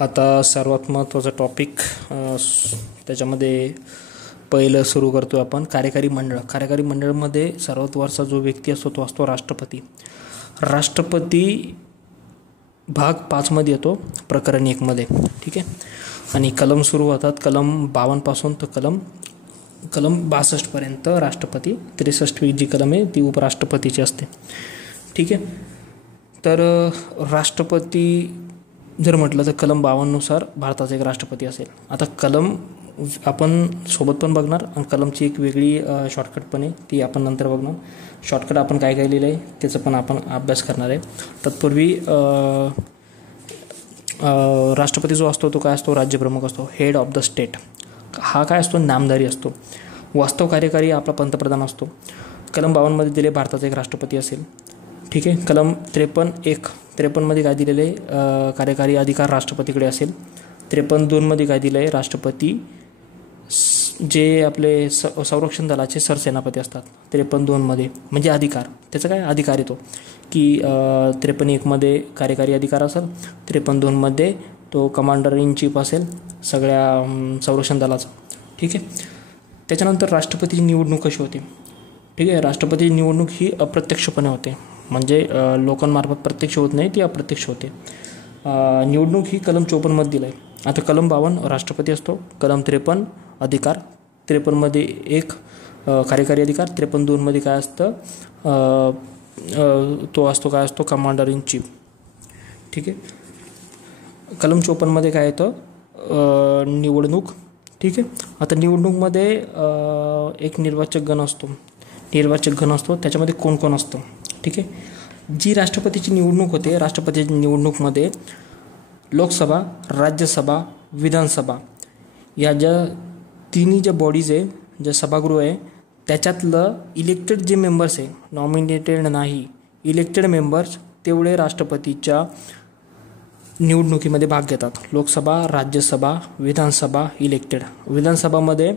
आता सर्वात महत्त्वाचा टॉपिक त्याच्यामध्ये पहिलं सुरू करतो आपण कार्यकारी मंडळ. कार्यकारी मंडळामध्ये सर्वात वरचा जो व्यक्ती असतो तो असतो राष्ट्रपती. राष्ट्रपती भाग 5 मध्ये येतो, प्रकरण 1 मध्ये. ठीक आहे. आणि कलम सुरू होतात कलम 52 पासून तर कलम 62 पर्यंत राष्ट्रपती. 63 जी कलम आहे ती उपराष्ट्रपतीची असते. ठीक आहे. तर राष्ट्रपती जर म्हटलं तर कलम 52 नुसार भारताचा एक राष्ट्रपती असेल. आता कलम आपण सोबत पण बघणार आणि कलमची एक वेगळी शॉर्टकट पण आहे, ती आपण नंतर बघणार. शॉर्टकट आपण काय काय लिहिलं आहे त्याचा पण आपण अभ्यास करणार आहे. तत्पूर्वी राष्ट्रपती जो असतो तो काय असतो, राज्यप्रमुख असतो, हेड ऑफ द स्टेट. हा काय असतो, नामधारी असतो. वास्तव कार्यकारी आपला पंतप्रधान असतो. कलम 52 मध्ये दिले भारताचा एक राष्ट्रपती असेल. ठीक आहे. कलम 53 मध्ये काय दिलेलं आहे, कार्यकारी अधिकार राष्ट्रपतीकडे असेल. 53(2) मध्ये काय दिलं आहे, राष्ट्रपती जे आपले संरक्षण दलाचे सरसेनापती असतात 53(2) मध्ये, म्हणजे अधिकार त्याचा काय अधिकार येतो की 53(1) मध्ये कार्यकारी अधिकार असेल, 53(2) मध्ये तो कमांडर इन चीफ असेल सगळ्या संरक्षण दलाचा. ठीक आहे. त्याच्यानंतर राष्ट्रपतीची निवडणूक कशी होते. ठीक आहे. राष्ट्रपतीची निवडणूक ही अप्रत्यक्षपणे होते, म्हणजे लोकांमार्फत प्रत्यक्ष होत नाही, ती अप्रत्यक्ष होते. निवडणूक ही कलम 54 मध्ये दिलं आहे. आता कलम 52 राष्ट्रपती असतो, कलम 53 अधिकार, 53 मध्ये एक कार्यकारी अधिकार, 53(2) मध्ये काय असतं, तो असतो काय असतो, कमांडर इन चीफ. ठीक आहे. कलम 54 मध्ये काय येतं, निवडणूक. ठीक आहे. आता निवडणूकमध्ये एक निर्वाचक गण असतो. त्याच्यामध्ये कोण कोण असतं. ठीक आहे. जी राष्ट्रपतीची निवडणूक होते, राष्ट्रपतीच्या निवडणूकमध्ये लोकसभा, राज्यसभा, विधानसभा या ज्या तिन्ही ज्या बॉडीज आहे, ज्या सभागृह आहे, त्याच्यातलं इलेक्टेड जे मेंबर्स आहे, नॉमिनेटेड नाही, इलेक्टेड मेंबर्स तेवढे राष्ट्रपतीच्या निवडणुकीमध्ये भाग घेतात. लोकसभा, राज्यसभा, विधानसभा, इलेक्टेड. विधानसभामध्ये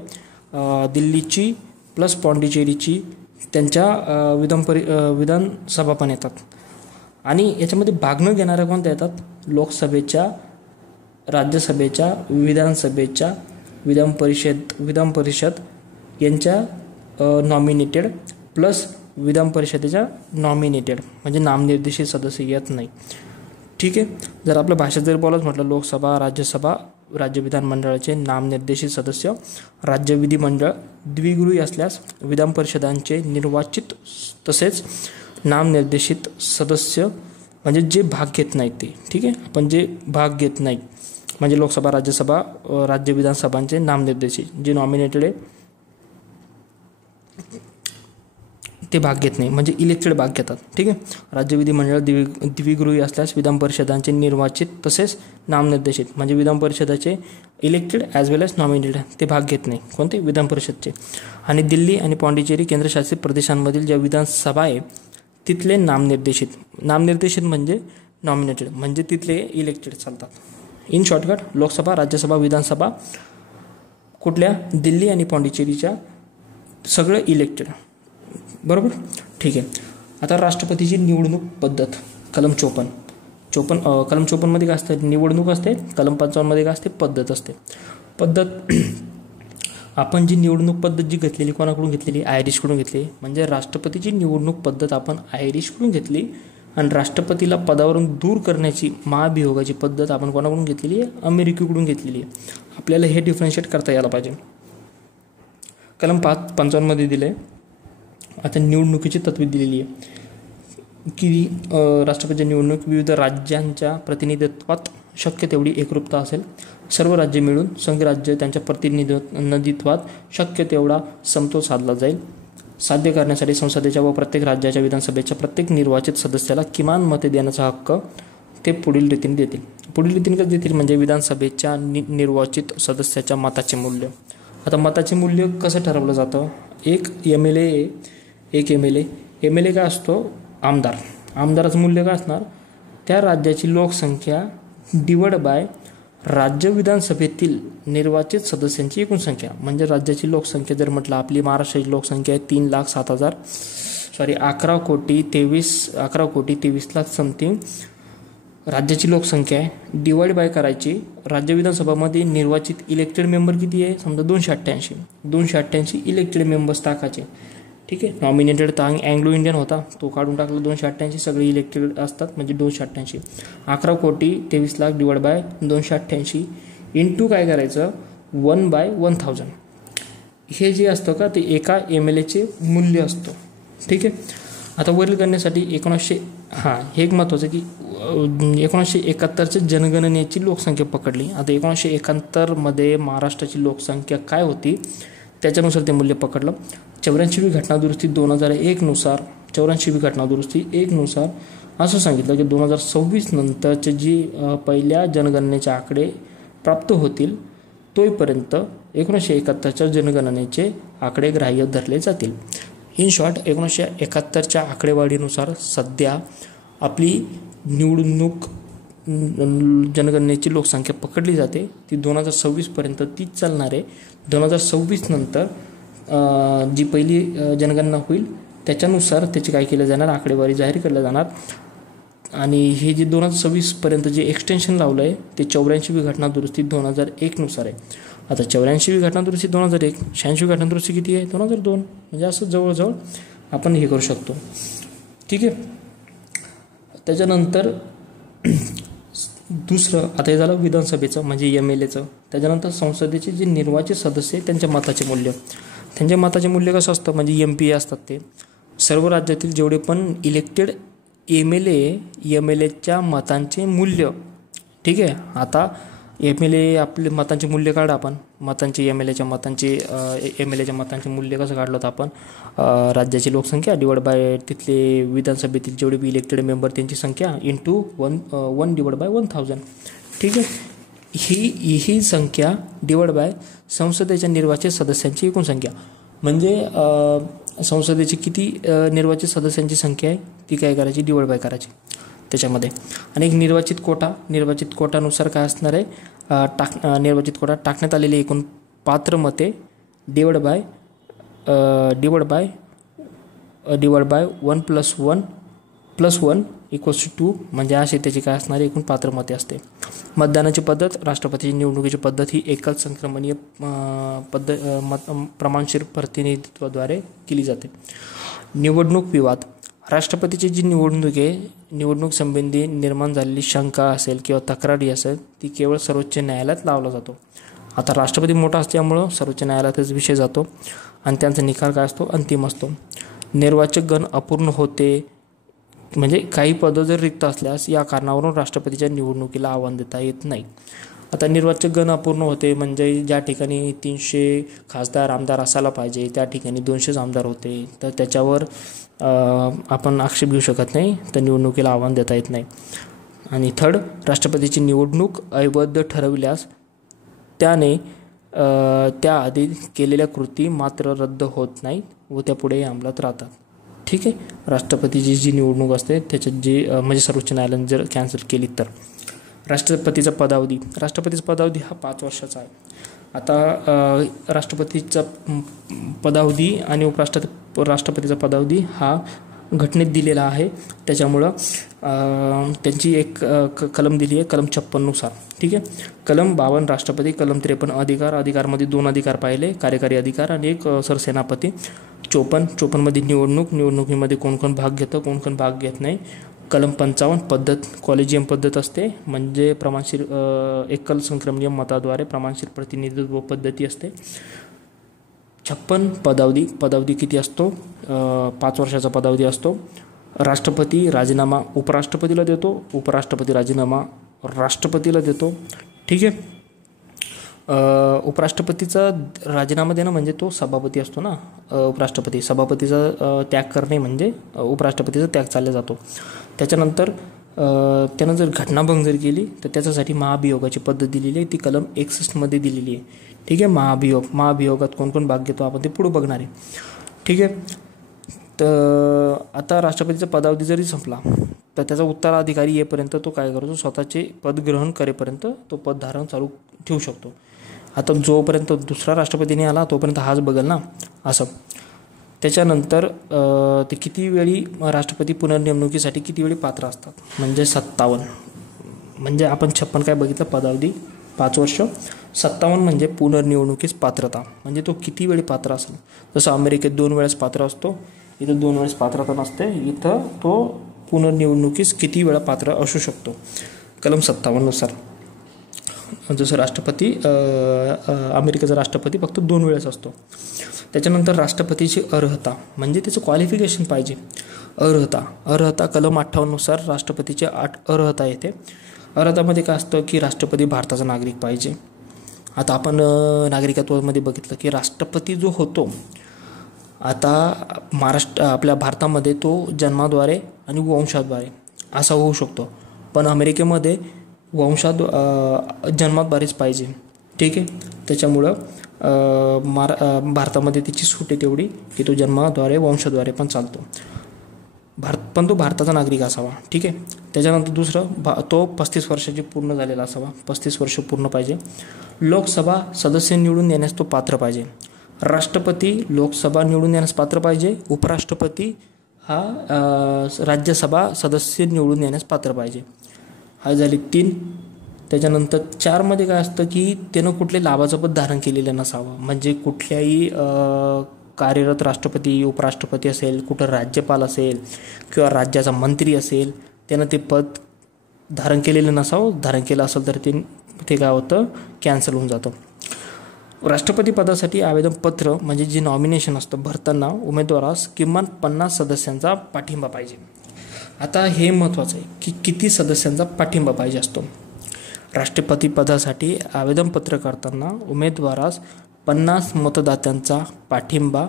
दिल्लीची प्लस पॉंडिचेरीची त्यांच्या विधानसभा पण येतात. आणि याच्यामध्ये भाग न घेणाऱ्या कोणत्या येतात, लोकसभेच्या, राज्यसभेच्या, विधानसभेच्या, विधान परिषद यांच्या नॉमिनेटेड प्लस विधान परिषदेच्या नॉमिनेटेड, म्हणजे नामनिर्देशित सदस्य येत नाही. ठीक आहे. जर आपल्या भाषेत जर बोलायचं म्हटलं, लोकसभा, राज्यसभा, राज्य विधानमंडळाचे नामनिर्देशित सदस्य, राज्य विधिमंडळ द्विगृही असल्यास विधान परिषदांचे निर्वाचित तसेच नामनिर्देशित सदस्य, म्हणजे जे भाग घेत नाहीत ते. ठीक आहे. आपण जे भाग घेत नाही म्हणजे लोकसभा, राज्यसभा, राज्य विधानसभांचे नामनिर्देशित जे नॉमिनेटेड आहे ते भाग घेत नाही, म्हणजे इलेक्टेड भाग घेतात. ठीक आहे. राज्य विधिमंडळ द्विगृही असल्यास विधान परिषदांचे निर्वाचित तसेच नामनिर्देशित, म्हणजे विधान परिषदाचे इलेक्टेड ॲज वेल एज नॉमिनेटेड ते भाग घेत नाही. कोणते, विधान परिषदचे. आणि दिल्ली आणि पॉंडिचेरी केंद्रशासित प्रदेशांमधील ज्या विधानसभा आहे तिथले नामनिर्देशित म्हणजे नॉमिनेटेड, म्हणजे तिथले इलेक्टेड चालतात. इन शॉर्टकट, लोकसभा, राज्यसभा, विधानसभा कुठल्या, दिल्ली आणि पॉंडिचेरीच्या सगळं इलेक्टेड. बरोबर. ठीक आहे. आता राष्ट्रपतीची निवडणूक पद्धत, कलम 54 मध्ये काय असतं, निवडणूक असते. कलम 55 मध्ये काय असते, पद्धत असते. पद्धत आपण जी निवडणूक पद्धत जी घेतलेली, कोणाकडून घेतलेली, आयरिशकडून घेतली. म्हणजे राष्ट्रपतीची निवडणूक पद्धत आपण आयरिशकडून घेतली आणि राष्ट्रपतीला पदावरून दूर करण्याची महाभियोगाची पद्धत आपण कोणाकडून घेतलेली आहे, अमेरिकेकडून घेतलेली आहे. आपल्याला हे डिफरन्शिएट करता यायला पाहिजे. कलम 55 मध्ये दिलं आहे. आता निवडणुकीची तत्त्वे दिलेली आहे की राष्ट्रपतीची निवडणूक विविध राज्यांच्या प्रतिनिधित्वात शक्य तेवढी एकरूपता असेल. सर्व राज्य मिळून संघराज्य त्यांच्या प्रतिनिधित्वात शक्य तेवढा समतोल साधला जाईल. साध्य करण्यासाठी संसदेच्या व प्रत्येक राज्याच्या विधानसभेच्या प्रत्येक निर्वाचित सदस्याला किमान मते देण्याचा हक्क ते पुढील रीतीने देतील. पुढील रीतीने कसं देतील, म्हणजे विधानसभेच्या निर्वाचित सदस्याच्या मताचे मूल्य. आता मताचे मूल्य कसं ठरवलं जातं, एक एम एल ए काय असतो, आमदाराचं मूल्य काय असणार, त्या राज्याची लोकसंख्या डिवाइड बाय राज्य विधानसभेतील निर्वाचित सदस्यांची एकूण संख्या. म्हणजे राज्याची लोकसंख्या जर म्हटलं, आपली महाराष्ट्राची लोकसंख्या आहे 11 कोटी 23 लाख समथिंग राज्याची लोकसंख्या आहे, डिवाइड बाय करायची राज्य विधानसभामध्ये निर्वाचित इलेक्टेड मेंबर किती आहे? समजा 288 इलेक्टेड मेंबर्स टाकायचे. ठीक आहे. नॉमिनेटेड तर अँग्लो इंडियन होता, तो काढून टाकला. 288 सगळे इलेक्टेड असतात म्हणजे 288. 11,23,00,000 डिवाइड बाय 288 इंटू काय करायचं 1/1000. हे जे असतं का ते एका MLAचे मूल्य असतं. ठीक आहे. आता वरील गणनेसाठी हे एक महत्त्वाचं की 1971च्या जनगणनेची लोकसंख्या पकडली. आता 1971मध्ये महाराष्ट्राची लोकसंख्या काय होती त्याच्यानुसार ते मूल्य पकडलं. 84वी घटनादुरुस्ती 2001 नुसार असं सांगितलं की 2026 नंतरचे जी पहिल्या जनगणनेचे आकडे प्राप्त होतील तोपर्यंत 1971च्या जनगणनेचे आकडे ग्राह्य धरले जातील. इन शॉर्ट 1971च्या आकडेवारीनुसार सध्या आपली निवडणूक जनगणनेची लोकसंख्या पकडली जाते. ती 2026पर्यंत तीच चालणार आहे. 2026 नंतर जी पहिली जनगणना होईल त्याच्यानुसार त्याची काय केलं जाणार आकडेवारी जाहीर केल्या जाणार. आणि हे जे 2026पर्यंत जे एक्सटेन्शन लावलं आहे ते 84वी घटनादुरुस्ती 2001 नुसार आहे. आता 84वी घटनादुरुस्ती 2001, 86वी घटनादुरुस्ती किती आहे 2002. म्हणजे असं जवळजवळ आपण हे करू शकतो. ठीक आहे. त्याच्यानंतर दुसरं आता हे झालं विधानसभेचं म्हणजे MLAचं. त्याच्यानंतर संसदेचे जे निर्वाचित सदस्य त्यांच्या मताचे मूल्य कसं असतं म्हणजे MP असतात ते सर्व राज्यातील जेवढे पण इलेक्टेड MLAच्या मतांचे मूल्य. ठीक आहे. आता MLA आपले मतांचे मूल्य काढा आपण MLAच्या मतांचे मूल्य कसं काढलं होतं आपण राज्याची लोकसंख्या डिवाइड बाय तिथले विधानसभेतील जेवढे बी इलेक्टेड मेंबर त्यांची संख्या इंटू 1/1000. ठीक आहे. ही संख्या डिवाइड बाय संसदेच्या निर्वाचित सदस्यांची एकूण संख्या म्हणजे संसदेची किती निर्वाचित सदस्यांची संख्या आहे ती काय करायची डिवाइड बाय करायची त्याच्यामध्ये. आणि एक निर्वाचित कोटानुसार काय असणार आहे निर्वाचित कोटा टाकण्यात आलेली एकूण पात्र मते डिवाइड बाय 1+1 = 2 म्हणजे असे त्याची काय असणारी एकूण पात्र मते असते. मतदानाची पद्धत राष्ट्रपतीची निवडणुकीची पद्धत ही एकल संक्रमणीय प्रमाणशीर प्रतिनिधित्वाद्वारे केली जाते. निवडणूक विवाद राष्ट्रपतीची जी निवडणूक संबंधी निर्माण झालेली शंका असेल किंवा तक्रारी असेल ती केवळ सर्वोच्च न्यायालयात लावला जातो. आता राष्ट्रपती मोठा असल्यामुळं सर्वोच्च न्यायालयातच विषय जातो आणि त्यांचा निकाल काय असतो अंतिम असतो. निर्वाचक गण अपूर्ण होते म्हणजे काही पदं जर रिक्त असल्यास या कारणावरून राष्ट्रपतीच्या निवडणुकीला आव्हान देता येत नाही. आता निर्वाचक गण अपूर्ण होते म्हणजे ज्या ठिकाणी 300 खासदार आमदार असायला पाहिजे त्या ठिकाणी 200 आमदार होते तर त्याच्यावर आपण आक्षेप घेऊ शकत नाही तर निवडणुकीला आव्हान देता येत नाही. आणि थर्ड राष्ट्रपतीची निवडणूक अवैध ठरविल्यास त्याने त्याआधी केलेल्या कृती मात्र रद्द होत नाहीत व त्या पुढे अंमलात राहतात. ठीक आहे. राष्ट्रपतीची जी निवडणूक असते त्याच्यात जी म्हणजे सर्वोच्च न्यायालयाने जर कॅन्सल केली तर राष्ट्रपतीचा पदावधी हा 5 वर्षाचा आहे. आता राष्ट्रपतीचा पदावधी आणि राष्ट्रपतीचा पदावधी हा घटनेत दिलेला आहे. त्याच्यामुळं त्यांची एक कलम दिली आहे कलम 56 नुसार. ठीक आहे. कलम 52 राष्ट्रपती, कलम 53 अधिकारमध्ये 2 अधिकार पाहिले कार्यकारी अधिकार आणि एक सरसेनापती. 54 मध्ये निवडणुकीमध्ये कोण भाग घेतं कोण भाग घेत नाही. कलम 55 पद्धत कॉलेजियम पद्धत असते म्हणजे प्रमाणशीर एकल संक्रमणीय मताद्वारे प्रमाणशीर प्रतिनिधित्व पद्धती असते. 56 पदावधी किती असतो 5 वर्षाचा पदावधी असतो. राष्ट्रपती राजीनामा उपराष्ट्रपतीला देतो, उपराष्ट्रपती राजीनामा राष्ट्रपतीला देतो. ठीक आहे. उपराष्ट्रपतीचा राजीनामा देणं म्हणजे तो सभापती असतो ना सभापतीचा त्याग करणे म्हणजे उपराष्ट्रपतीचा त्याग चालला जातो. त्याच्यानंतर त्यानं जर घटनाभंग जर केली तर त्याच्यासाठी महाभियोगाची पद्धत दिलेली आहे ती कलम 61 मध्ये दिलेली आहे. ठीक आहे. महाभियोगात कोण भाग घेतो आपण ते पुढे बघणार आहे. ठीक आहे. तर आता राष्ट्रपतीचा पदावधी जरी संपला तर त्याचा उत्तराधिकारी येईपर्यंत तो काय करतो स्वतःचे पद ग्रहण करेपर्यंत तो पदधारण चालू ठेवू शकतो. आता जोपर्यंत दुसरा राष्ट्रपतीने आला तोपर्यंत हाच बघेल ना असं. त्याच्यानंतर ते किती वेळी राष्ट्रपती पुनर्निवडणुकीसाठी किती वेळी पात्र असतात म्हणजे 57 म्हणजे आपण 56 काय बघितलं पदावधी 5 वर्ष. 57 म्हणजे पुनर्निवडणुकीस पात्रता, म्हणजे तो किती वेळी पात्र असेल. जसं अमेरिकेत 2 वेळेस पात्र असतो, इथं 2 वेळेस पात्रता नसते, इथं तो पुनर्निवडणुकीस किती वेळा पात्र असू शकतो कलम 57 नुसार. जसं राष्ट्रपती अमेरिकेचा राष्ट्रपती फक्त 2 वेळेस असतो. त्याच्यानंतर राष्ट्रपतीची अर्हता म्हणजे त्याचं क्वालिफिकेशन पाहिजे. अर्हता कलम 58 नुसार राष्ट्रपतीची अर्हता येते. अर्हतामध्ये काय असतं की राष्ट्रपती भारताचा नागरिक पाहिजे. आता आपण नागरिकत्वामध्ये बघितलं की राष्ट्रपती जो होतो आता आपल्या भारतामध्ये तो जन्माद्वारे आणि वंशाद्वारे असा होऊ शकतो, पण अमेरिकेमध्ये जन्माद्वारेच पाहिजे. ठीक आहे, त्याच्यामुळं भारतामध्ये त्याची सूट आहे तेवढी की तो जन्माद्वारे वंशाद्वारे पण चालतो, पण तो भारताचा नागरिक असावा. ठीक आहे. त्याच्यानंतर दुसरं तो 35 वर्षाची पूर्ण झालेला असावा, 35 वर्ष पूर्ण पाहिजे. लोकसभा सदस्य निवडून येण्यास तो पात्र पाहिजे. राष्ट्रपती लोकसभा निवडून येण्यास पात्र पाहिजे. उपराष्ट्रपती हा राज्यसभा सदस्य निवडून येण्यास पात्र पाहिजे. हा झाले 3. त्याच्यानंतर 4 मध्ये काय असतं की त्यानं कुठले लाभाचं पद धारण केलेलं नसावं, म्हणजे कुठल्याही कार्यरत राष्ट्रपती उपराष्ट्रपती असेल, कुठं राज्यपाल असेल किंवा राज्याचा मंत्री असेल, त्यानं ते पद धारण केलेलं नसावं. धारण केलं असेल तर ते काय होतं, कॅन्सल होऊन जातं. राष्ट्रपती पदासाठी आवेदनपत्र म्हणजे जे नॉमिनेशन असतं भरताना उमेदवारास किमान 50 सदस्यांचा पाठिंबा पाहिजे. आता हे महत्त्वाचं आहे की किती सदस्यांचा पाठिंबा पाहिजे असतो. राष्ट्रपती पदासाठी आवेदनपत्र करताना उमेदवारास 50 मतदात्यांचा पाठिंबा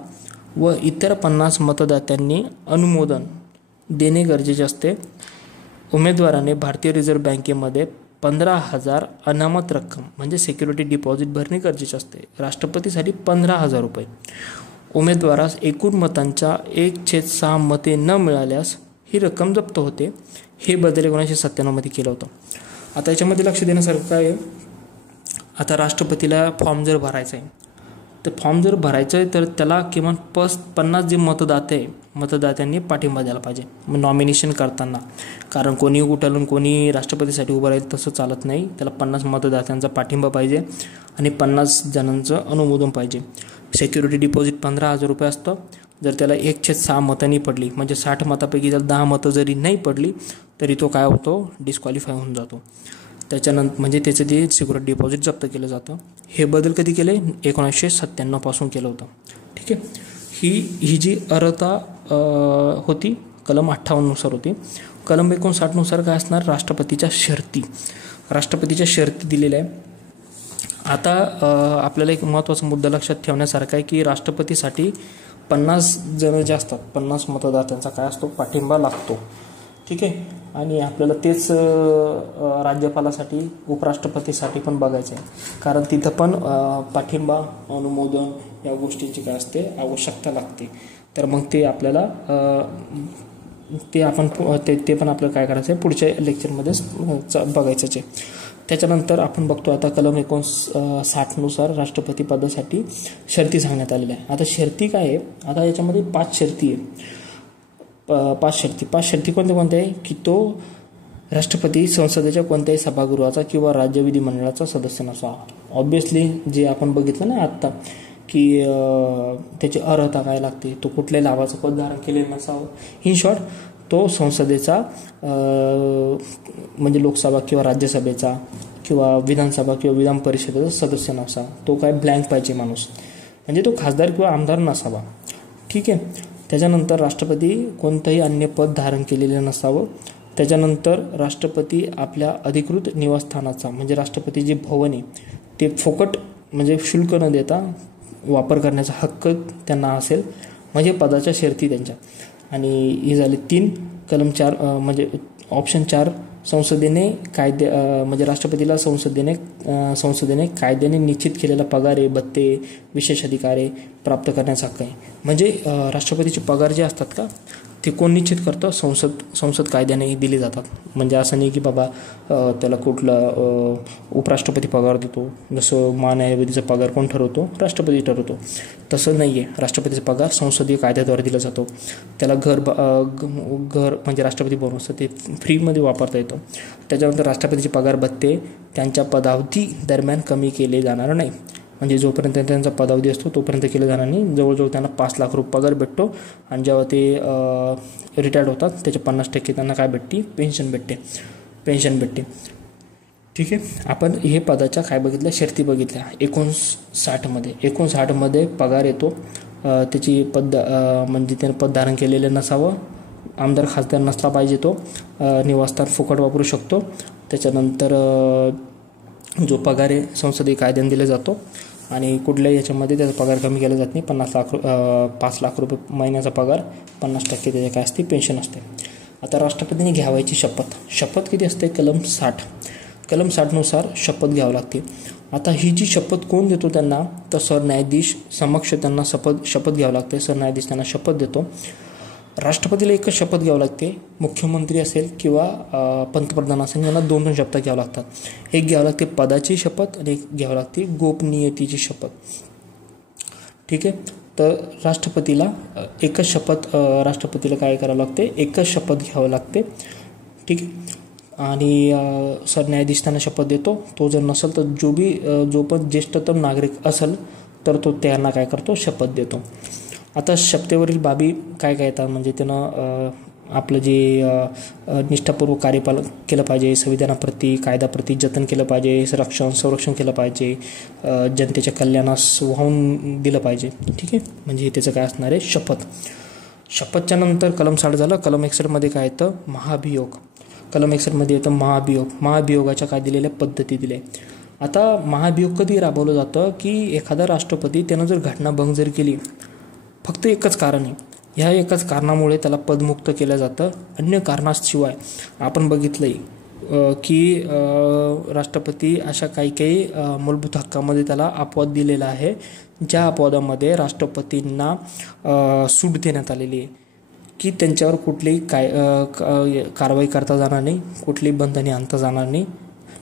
व इतर 50 मतदात्यांनी अनुमोदन देणे गरजेचे असते. उमेदवाराने भारतीय रिझर्व्ह बँकेमध्ये 15,000 अनामत रक्कम म्हणजे सिक्युरिटी डिपॉझिट भरणे गरजेचे असते. राष्ट्रपतीसाठी 15,000 रुपये. उमेदवारास एकूण मतांच्या 1/6 मते न मिळाल्यास ही रक्कम जप्त होते. हे बदल 1997 मध्ये केलं होतं. आता याच्यामध्ये लक्ष देण्यासारखं काय आहे, आता राष्ट्रपतीला फॉर्म जर भरायचा आहे तर फॉर्म जर भरायचं आहे तर त्याला किमान 50 जे मतदात्यांनी पाठिंबा द्यायला पाहिजे मग नॉमिनेशन करताना. कारण कोणी उठलून कोणी राष्ट्रपतीसाठी उभं राहील तसं चालत नाही. त्याला 50 मतदात्यांचा पाठिंबा पाहिजे आणि 50 जणांचं अनुमोदन पाहिजे. सिक्युरिटी डिपॉझिट 15,000 रुपये असतं. जर त्याला 1/6 मतांनी पडली म्हणजे 60 मतापैकी जर 10 मतं जरी नाही पडली तरी तो काय होतो, डिस्क्वालिफाय होऊन जातो. त्याच्यानंतर म्हणजे त्याचं जे सिक्युरिटी डिपॉझिट जप्त केलं जातं. हे बदल कधी केले, 1997 पासून केलं होतं. ठीक आहे. ही जी अर्हता होती कलम 58 नुसार होती. कलम 59 नुसार काय असणार, राष्ट्रपतीच्या शर्ती दिलेल्या आहे. आता आपल्याला एक महत्त्वाचा मुद्दा लक्षात ठेवण्यासारखा आहे की राष्ट्रपतीसाठी 50 जण जे असतात 50 मतदात्यांचा काय असतो, पाठिंबा लागतो. ठीक आहे. आणि आपल्याला तेच राज्यपालासाठी उपराष्ट्रपतीसाठी पण बघायचं आहे, कारण तिथं पण पाठिंबा अनुमोदन या गोष्टीची काय असते आवश्यकता लागते. तर मग ते आपल्याला ते पण आपल्याला काय करायचं आहे पुढच्या लेक्चरमध्येच बघायचंच आहे. त्याच्यानंतर आपण बघतो आता कलम 59 नुसार राष्ट्रपती पदासाठी शर्ती सांगण्यात आलेल्या आहे. आता शर्ती काय आहे, आता याच्यामध्ये 5 शर्ती आहे. 5 शर्ती कोणत्या आहे की तो राष्ट्रपती संसदेच्या कोणत्याही सभागृहाचा किंवा राज्य विधिमंडळाचा सदस्य नसावा. ऑब्व्हियसली जे आपण बघितलं ना आत्ता की त्याची अर्हता काय लागते, तो कुठल्याही लाभाचं पद धारण केलेलं नसावं. इन शॉर्ट तो संसदेचा म्हणजे लोकसभा किंवा राज्यसभेचा किंवा विधानसभा किंवा विधान परिषदेचा सदस्य नसावा. तो काय ब्लँक पाहिजे माणूस, म्हणजे तो खासदार किंवा आमदार नसावा. ठीक आहे. त्याच्यानंतर राष्ट्रपती कोणतंही अन्य पद धारण केलेलं नसावं. त्याच्यानंतर राष्ट्रपती आपल्या अधिकृत निवासस्थानाचा म्हणजे राष्ट्रपती जे भवन आहे ते फुकट म्हणजे शुल्क न देता वापर करण्याचा हक्क त्यांना असेल, म्हणजे पदाच्या शर्ती त्यांच्या. आणि ही झाली 3. कलम 4 म्हणजे ऑप्शन 4 संसदेने म्हणजे राष्ट्रपतीला संसदेने कायद्याने निश्चित केलेला पगार भत्ते विशेष अधिकार प्राप्त करण्याचा हक्क आहे. म्हणजे राष्ट्रपतीचे पगार जे असतात का ते कोण निश्चित करतं? संसद कायद्याने दिले जातात. म्हणजे असं नाही की बाबा त्याला कुठला उपराष्ट्रपती पगार देतो, जसं महान्यायवादीचा पगार कोण ठरवतो? राष्ट्रपती ठरवतो. तसं नाही आहे. राष्ट्रपतीचा पगार संसदीय कायद्याद्वारे दिला जातो. त्याला घर म्हणजे राष्ट्रपती भवन असतं ते फ्रीमध्ये वापरता येतं. त्याच्यानंतर राष्ट्रपतीचे पगार भत्ते त्यांच्या पदावधी दरम्यान कमी केले जाणार नाही. म्हणजे जोपर्यंत त्यांचा पदावधी असतो तोपर्यंत केलं जाणार नाही. जवळजवळ त्यांना 5 लाख रुपये पगार भेटतो आणि जेव्हा ते रिटायर्ड होतात त्याच्या 50% त्यांना काय भेटते? पेन्शन भेटते. ठीक आहे. आपण हे पदाच्या काय बघितलं? शर्ती बघितल्या. 59मध्ये पगार येतो. त्याची म्हणजे त्याने पद धारण केलेलं नसावं, आमदार खासदार नसला पाहिजे, तो निवासस्थान फुकट वापरू शकतो. त्याच्यानंतर जो पगार आहे संसदीय कायद्याने दिला जातो आणि कुठल्याही याच्यामध्ये त्याचा पगार कमी केला जात नाही. 5 लाख रुपये महिन्याचा पगार, 50% त्याचे काय असते? पेन्शन असते. आता राष्ट्रपतींनी घ्यावायची शपथ किती असते? कलम 60नुसार शपथ घ्यावी लागते. आता ही जी शपथ कोण देतो त्यांना? तर सरन्यायाधीश समक्ष त्यांना शपथ घ्यावी लागते. सरन्यायाधीश त्यांना शपथ देतो. राष्ट्रपतीला एकच शपथ घ्यावी लागते. मुख्यमंत्री असेल किंवा पंतप्रधान असेल यांना 2 शपथ घ्यावं लागतात. एक घ्यावं लागते पदाची शपथ आणि एक घ्यावं लागते गोपनीयतेची शपथ. ठीक आहे. तर राष्ट्रपतीला एकच शपथ, राष्ट्रपतीला काय करावं लागते? एकच शपथ घ्यावं लागते. ठीक आहे. आणि सरन्यायाधीश त्यांना शपथ देतो. तो जर नसेल तर जो पण ज्येष्ठतम नागरिक असेल तर तो त्यांना काय करतो? शपथ देतो. आता शपथेवरील बाबी काय येतात? म्हणजे त्यानं आपलं जे निष्ठापूर्वक कार्यपालन केलं पाहिजे, संविधानाप्रती कायद्याप्रती जतन केलं पाहिजे, संरक्षण केलं पाहिजे, जनतेच्या कल्याणास वाहून दिलं पाहिजे. ठीक आहे. म्हणजे त्याचं काय असणार आहे? शपथच्या नंतर कलम 60 झालं. कलम 61मध्ये काय येतं? महाभियोग. कलम 61मध्ये येतं महाभियोगाच्या काय दिलेल्या पद्धती दिल्या. आता महाभियोग कधी राबवलं जातं? की एखादा राष्ट्रपती त्यानं जर घटनाभंग जर केली, फक्त एकच कारण आहे, ह्या एकाच कारणामुळे त्याला पदमुक्त केलं जातं. अन्य कारणाशिवाय आपण बघितलंय की राष्ट्रपती अशा काही मूलभूत हक्कामध्ये त्याला अपवाद दिलेला आहे, ज्या अपवादामध्ये राष्ट्रपतींना सूट देण्यात आलेली आहे की त्यांच्यावर कुठलीही कारवाई करता जाणार नाही, कुठलीही बंधने आणता जाणार नाही.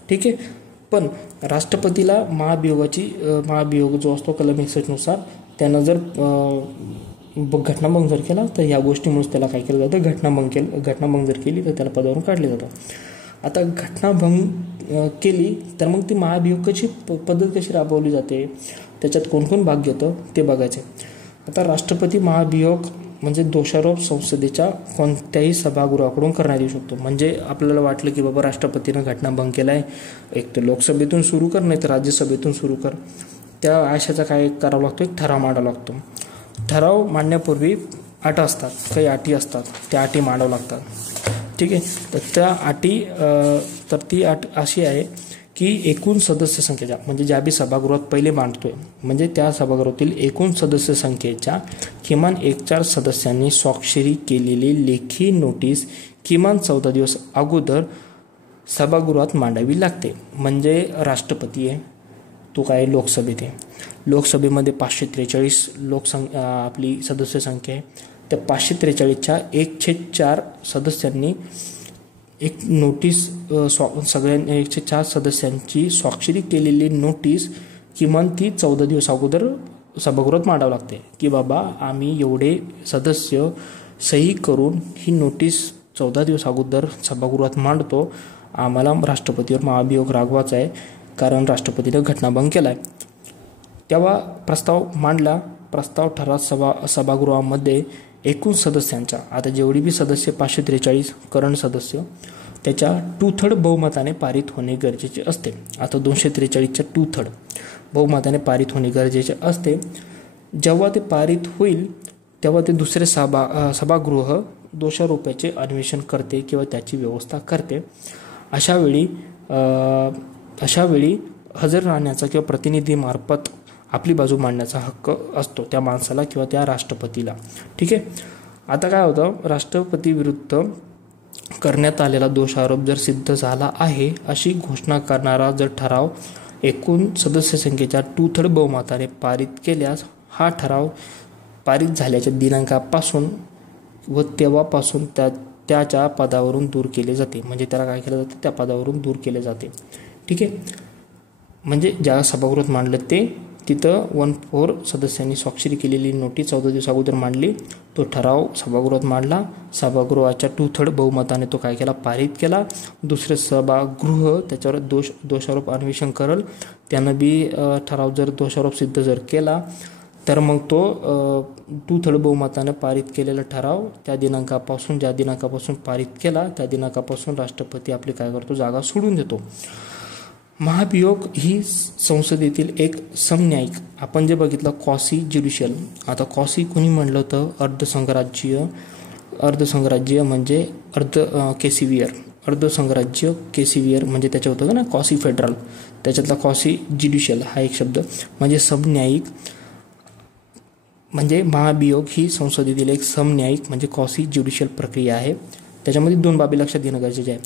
ठीक आहे. पण राष्ट्रपतीला महाभियोग जो असतो कलम 61नुसार, त्यानं जर घटनाभंग जर केला तर ह्या गोष्टीमुळेच त्याला काय केलं जातं? घटनाभंग जर केली तर त्याला पदावरून काढले जातं. आता घटनाभंग केली तर मग ती महाभियोगाची पद्धत कशी राबवली जाते, त्याच्यात कोण कोण भाग घेतं ते बघायचे. आता राष्ट्रपती महाभियोग म्हणजे दोषारोप संसदेच्या कोणत्याही सभागृहाकडून करण्यात येऊ शकतो. म्हणजे आपल्याला वाटलं की बाबा राष्ट्रपतीनं घटनाभंग केला आहे, एक तर लोकसभेतून सुरू कर, नाही तर राज्यसभेतून सुरू कर. त्या आशयाचा काय करावं लागतो? एक ठराव मांडावा लागतो. ठराव मांडण्यापूर्वी अट असतात, काही अटी असतात, त्या अटी मांडावं लागतात. ठीक आहे. तर त्या अटी ती अट अशी आहे की एकूण सदस्य संख्येच्या, म्हणजे ज्या बी सभागृहात पहिले मांडतोय, म्हणजे त्या सभागृहातील एकूण सदस्य संख्येच्या किमान 1/4 सदस्यांनी स्वाक्षरी केलेली लेखी नोटीस किमान 14 दिवस अगोदर सभागृहात मांडावी लागते. म्हणजे राष्ट्रपती आहे तो काय लोकसभेत आहे, लोकसभेमध्ये 543 आपली सदस्य संख्या आहे. त्या 543च्या 1/4 सदस्यांनी एक नोटीस सगळ्यांनी 1/4 सदस्यांची स्वाक्षरी केलेली नोटीस किमान ती 14 दिवस अगोदर सभागृहात मांडावं लागते की बाबा आम्ही एवढे सदस्य सही करून ही नोटीस 14 दिवस अगोदर सभागृहात मांडतो, आम्हाला राष्ट्रपतीवर महाभियोग रागवायचा आहे कारण राष्ट्रपतीने घटनाभंग केला आहे. तेव्हा प्रस्ताव मांडला. प्रस्ताव ठराव सभागृहामध्ये एकूण सदस्यांच्या, आता जेवढी बी सदस्य 543 करंट सदस्य, त्याच्या 2/3 बहुमताने पारित होणे गरजेचे असते. आता 243च्या 2/3 बहुमताने पारित होणे गरजेचे असते. जेव्हा ते पारित होईल तेव्हा ते दुसरे सभागृह दोषारोपाचे अन्वेषण करते किंवा त्याची व्यवस्था करते. अशा वेळी हजर राहण्याचा किंवा प्रतिनिधीमार्फत आपली बाजू मांडण्याचा हक्क असतो त्या माणसाला किंवा त्या राष्ट्रपतीला. ठीक आहे. आता काय होतं, राष्ट्रपती विरुद्ध करण्यात आलेला दोषारोप जर सिद्ध झाला आहे अशी घोषणा करणारा जर ठराव एकूण सदस्य संख्येच्या 2/3 बहुमताने पारित केल्यास हा ठराव पारित झाल्याच्या दिनांकापासून व तेव्हापासून त्याच्या पदावरून दूर केले जाते. म्हणजे त्याला काय केलं जातं, त्या पदावरून दूर केले जाते. ठीक आहे. म्हणजे ज्या सभागृहात मांडलं ते तिथं 1/4 सदस्यांनी स्वाक्षरी केलेली नोटीस 14 दिवस अगोदर मांडली. तो ठराव सभागृहात मांडला. सभागृहाच्या 2/3 बहुमताने तो काय केला, पारित केला. दुसरे सभागृह त्याच्यावर दोषारोप अन्वेषण करल. त्यानं बी ठराव जर दोषारोप सिद्ध जर केला तर मग तो 2/3 बहुमताने पारित केलेला ठराव ज्या दिनांकापासून पारित केला त्या दिनांकापासून राष्ट्रपती आपली काय करतो, जागा सोडून देतो. महाभियोग ही संसदेतील एक समन्यायिक, आपण जे बघितलं कॉसी ज्युडिशियल. आता कॉसी कोणी म्हणलं होतं, अर्धसंघराज्य म्हणजे अर्धसंघराज्य केसिव्हियर म्हणजे त्याच्या होतं ना कॉसी फेडरल, त्याच्यातला कॉसी ज्युडिशियल हा एक शब्द म्हणजे समन्यायिक. म्हणजे महाभियोग ही संसदेतील एक समन्यायिक म्हणजे कॉसी ज्युडिशियल प्रक्रिया आहे. त्याच्यामध्ये 2 बाबी लक्षात घेणं गरजेचे आहे